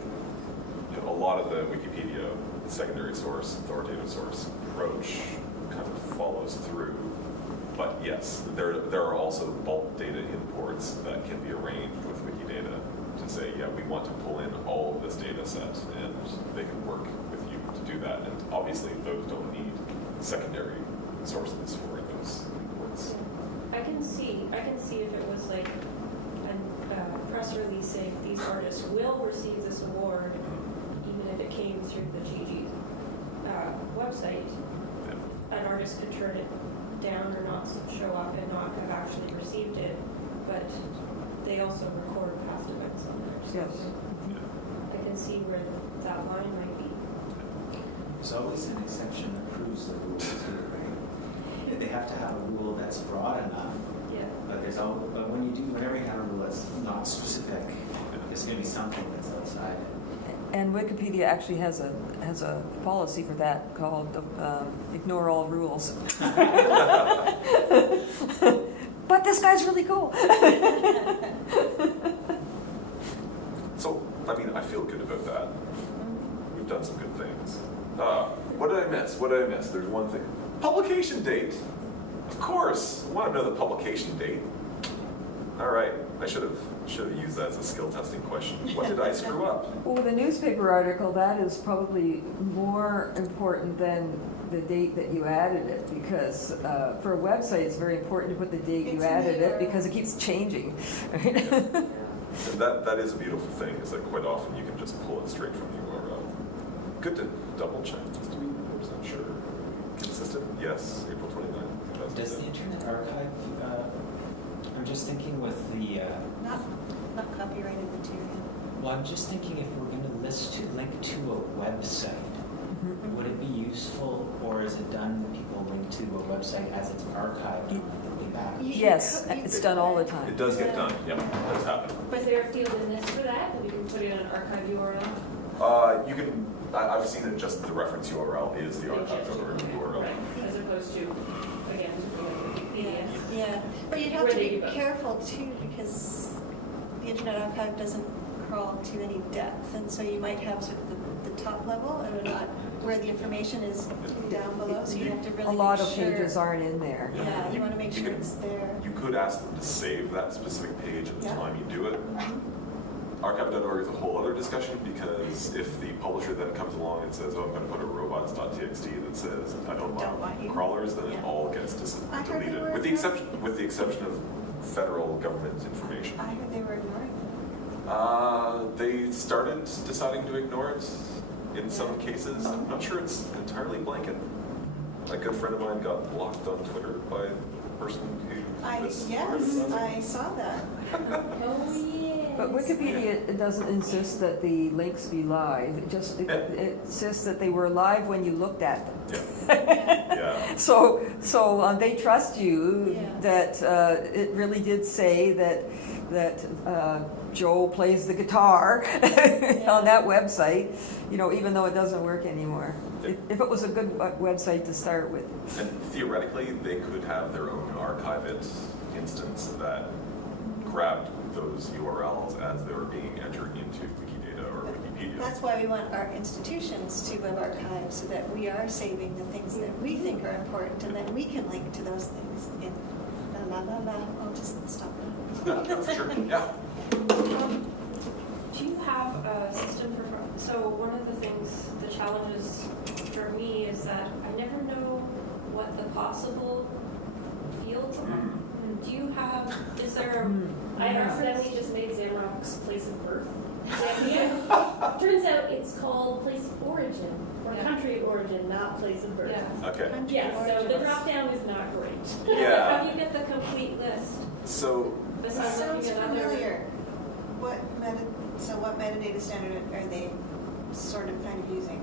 a lot of the Wikipedia secondary source, authoritative source approach kind of follows through. But yes, there are also bulk data imports that can be arranged with Wikidata to say, yeah, we want to pull in all of this data set, and they can work with you to do that. And obviously, those don't need secondary sources for those imports. I can see if it was like a press release saying these artists will receive this award, even if it came through the GG website, an artist could turn it down or not show up and not have actually received it, but they also record past events on there. Yes. So I can see where that line might be. There's always an exception that proves the rule too, right? They have to have a rule that's broad enough, Yeah. but but whenever you have a rule that's not specific, there's gonna be something that's outside it. And Wikipedia actually has a policy for that called ignore all rules. But this guy's really cool. So, I mean, I feel good about that. We've done some good things. What did I miss? There's one thing. Publication date. Of course, I want to know the publication date. All right, I should have used that as a skill testing question. What did I screw up? Well, the newspaper article, that is probably more important than the date that you added it, because for a website, it's very important to put the date It's you in added the it, because it keeps changing. Right? And that is a beautiful thing, is that quite often you can just pull it straight from the URL. Good to double check, just to be 100% sure. Consistent? Yes, April 29th. Does the Internet Archive, I'm just thinking with the, Not copyrighted material. well, I'm just thinking if we're gonna link to a website, would it be useful, or is it done that people link to a website as it's archived on the back? Yes, it's done all the It time. does get done, yep, it does happen. Was there a field in this for that, that we can put in an archive URL? You can, I've seen it, just the reference URL is the archive URL. Right, as opposed to, again, Wikipedia. Yeah, but you'd have Where to they be go. careful too, because the Internet Archive doesn't crawl to any depth, and so you might have sort of the top level and not where the information is down below, so you have to really A lot make of sure. pages aren't in there. Yeah, you want to make sure can- it's there. You could ask them to save that specific page at the Yeah. time you do it. Archive.org is a whole other discussion, because if the publisher then comes along and says, oh, I'm going to put a robots.txt that says, I don't Don't want you. want crawlers, then it Yeah. all gets I heard they deleted. were With the exception of federal government information. I heard they were ignoring They started deciding to ignore it in some cases. I'm not sure it's entirely blanket. A good friend of mine got blocked on Twitter by the person who was part of Yes, it. I saw that. Oh, yeah. But Wikipedia doesn't insist that the links be live. It insists that they were live when you looked at them. Yeah. So they trust you Yeah. that it really did say that Joe plays the guitar on that website, even though it doesn't work anymore. If it was a good website to start with. And theoretically, they could have their own archive it instance that grabbed those URLs as they were being entered into Wikidata or Wikipedia. That's why we want our institutions to web archive, so that we are saving the things that we think are important, and then we can link to those things in la la la. I'll just stop now. Yeah, for sure. Yeah. Do you have a system for, so one of the things, the challenges for me is that I never know what the possible fields are. Do you have, is there, I accidentally just made Zamrock's place of birth. Yeah. Turns out it's called place of origin, or Yeah. country of origin, not place of birth. yeah. Okay. Country Yeah, so the origins. drop down is not great. How Yeah. do you get the complete list? So This Besides sounds looking at other- familiar. What metadata standard are they sort of kind of using?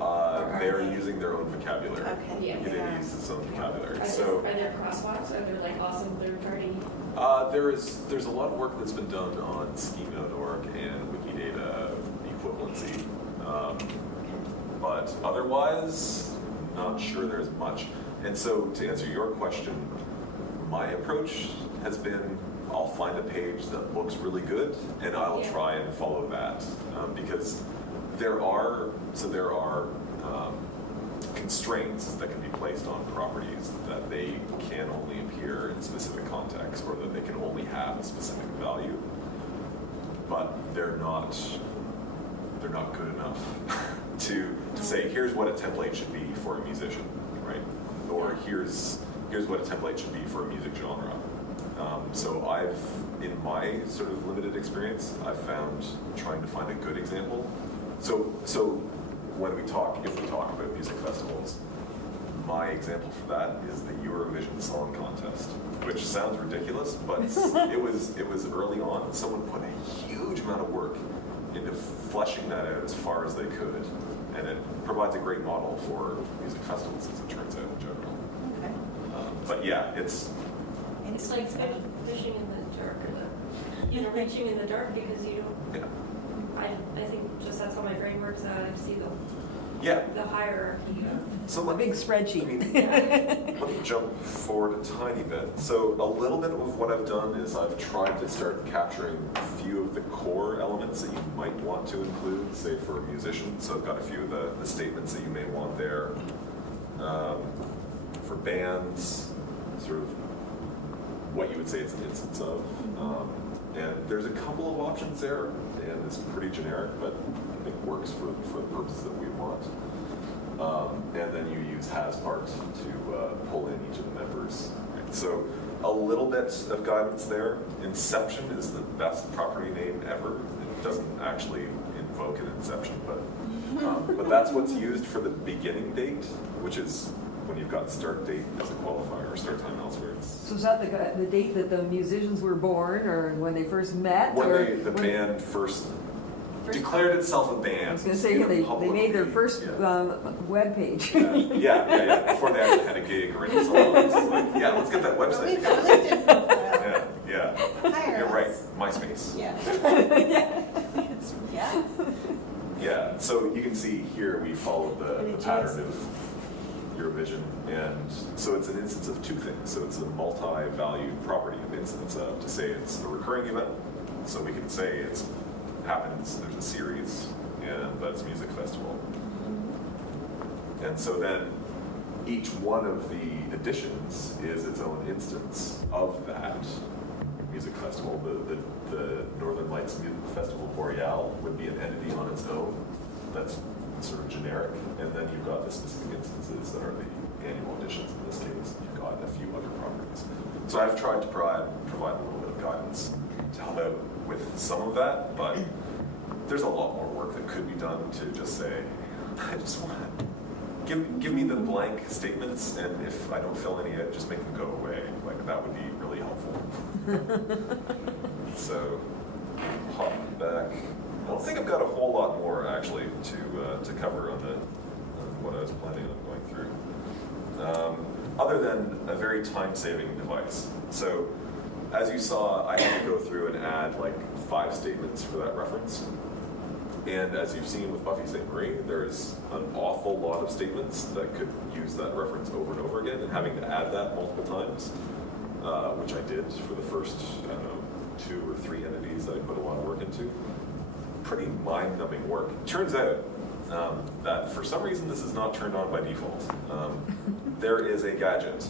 Or they're are they- using their own vocabulary. Okay, Yeah. they Wikidata are. uses its own vocabulary. Are So there crosswalks? Are there like awesome third party? there's a lot of work that's been done on scheme.org and Wikidata equivalency. But otherwise, not sure there's much. And so to answer your question, my approach has been I'll find a page that looks really good and I'll Yeah. try and follow that. Because there are constraints that can be placed on properties that they can only appear in specific contexts or that they can only have a specific value, but they're not good enough to say here's what a template should be for a musician, right? Or here's here's what a template should be for a music genre. So I've, in my sort of limited experience, I've found trying to find a good example. So when if we talk about music festivals, my example for that is the Eurovision Song Contest, which sounds ridiculous, but it was early on. Someone put a huge amount of work into fleshing that out as far as they could, and it provides a great model for music festivals, as it turns out in general. Okay. But yeah, it's It's like fishing in the dark, or reaching in the dark, because you don't, yeah. I think just that's how my brain works, I see Yeah. the hierarchy of. So A let big me spreadsheet. let me jump forward a tiny bit. So a little bit of what I've done is I've tried to start capturing a few of the core elements that you might want to include, say for a musician. So I've got a few of the statements that you may want there. For bands, sort of what you would say it's an instance of. And there's a couple of options there, and it's pretty generic, but I think works for the purposes that we want. And then you use haspart to pull in each of the members. Right? So a little bit of guidance there. Inception is the best property name ever. It doesn't actually invoke an inception, but that's what's used for the beginning date, which is when you've got start date as a qualifier or start time elsewhere. So is that the date that the musicians were born, or when they first met? When or the band first declared itself a band. I was going to say, you know, they made their publicly, first yeah. web page. Yeah. Before they actually had a gig or any songs. Like, yeah, let's get that But website. we've got LinkedIn profile. Yeah. Hire You're right. us. MySpace. Yeah. It's- yeah. Yeah. So you can see here we followed the pattern of Eurovision, and so it's an instance of two things. So it's a multi-valued property of instance of to say it's a recurring event. So we can say it's happens, there's a series, and that's a music festival. And so then each one of the editions is its own instance of that music festival. The Northern Lights Music Festival Boreal would be an entity on its own. That's sort of generic. And then you've got the specific instances that are the annual editions in this case. You've got a few other properties. So I've tried to provide a little bit of guidance to help out with some of that, but there's a lot more work that could be done to just say, I just want to give me the blank statements, and if I don't fill any out, just make them go away. Like, that would be really helpful. So, hop back. I don't think I've got a whole lot more actually to cover on what I was planning on going through. Other than a very time-saving device. So, as you saw, I had to go through and add like 5 statements for that reference. And as you've seen with Buffy St. Marie, there's an awful lot of statements that could use that reference over and over again, and having to add that multiple times, which I did for the first, 2 or 3 entities that I put a lot of work into. Pretty mind-numbing work. Turns out that for some reason this is not turned on by default. There is a gadget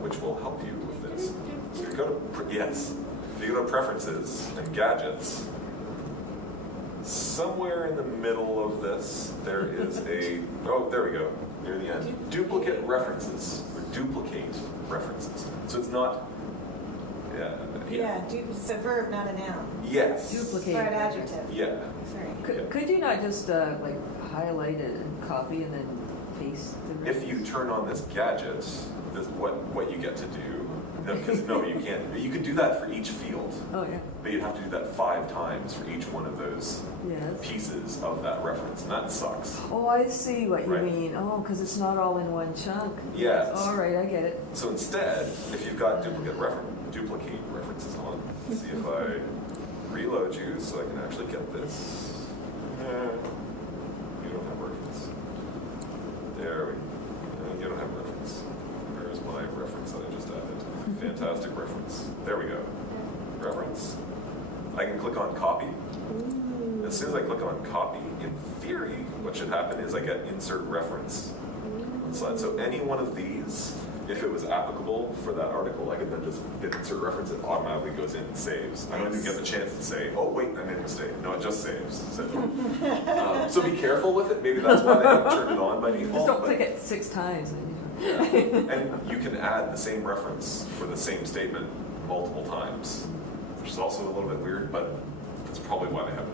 which will help you with this. So you go to Preferences and Gadgets. Somewhere in the middle of this, there is there we go, near the end. Duplicate references, or duplicate references. So it's not, It's a verb, not a noun. yes. Duplicate. Or an adjective. Yeah. Sorry. Could you not just like highlight it and copy and then paste the If you turn on this gadget, this what you get to do, because no, you can't. You could do that for each field, Oh, yeah. but you'd have to do that 5 times for each one of those Yes. pieces of that reference, and that sucks. Oh, I see what you Right. mean. Oh, because it's not all in one chunk. Yes. All right, I get it. So instead, if you've got duplicate references on, let's see if I reload you so I can actually get this. You don't have reference. There we go. You don't have reference. Where's my reference that I just added? Fantastic reference. There we go. Reference. I can click on copy. As soon as I click on copy, in theory, what should happen is I get insert reference on the slide. So any one of these, if it was applicable for that article, I could then just hit insert reference, it automatically goes in and saves. I don't even get the chance to say, oh wait, I made a mistake. No, it just saves. So be careful with it. Maybe that's why they haven't turned it on by default. Just don't but- click it 6 times. Yeah. And you can add the same reference for the same statement multiple times, which is also a little bit weird, but that's probably why they have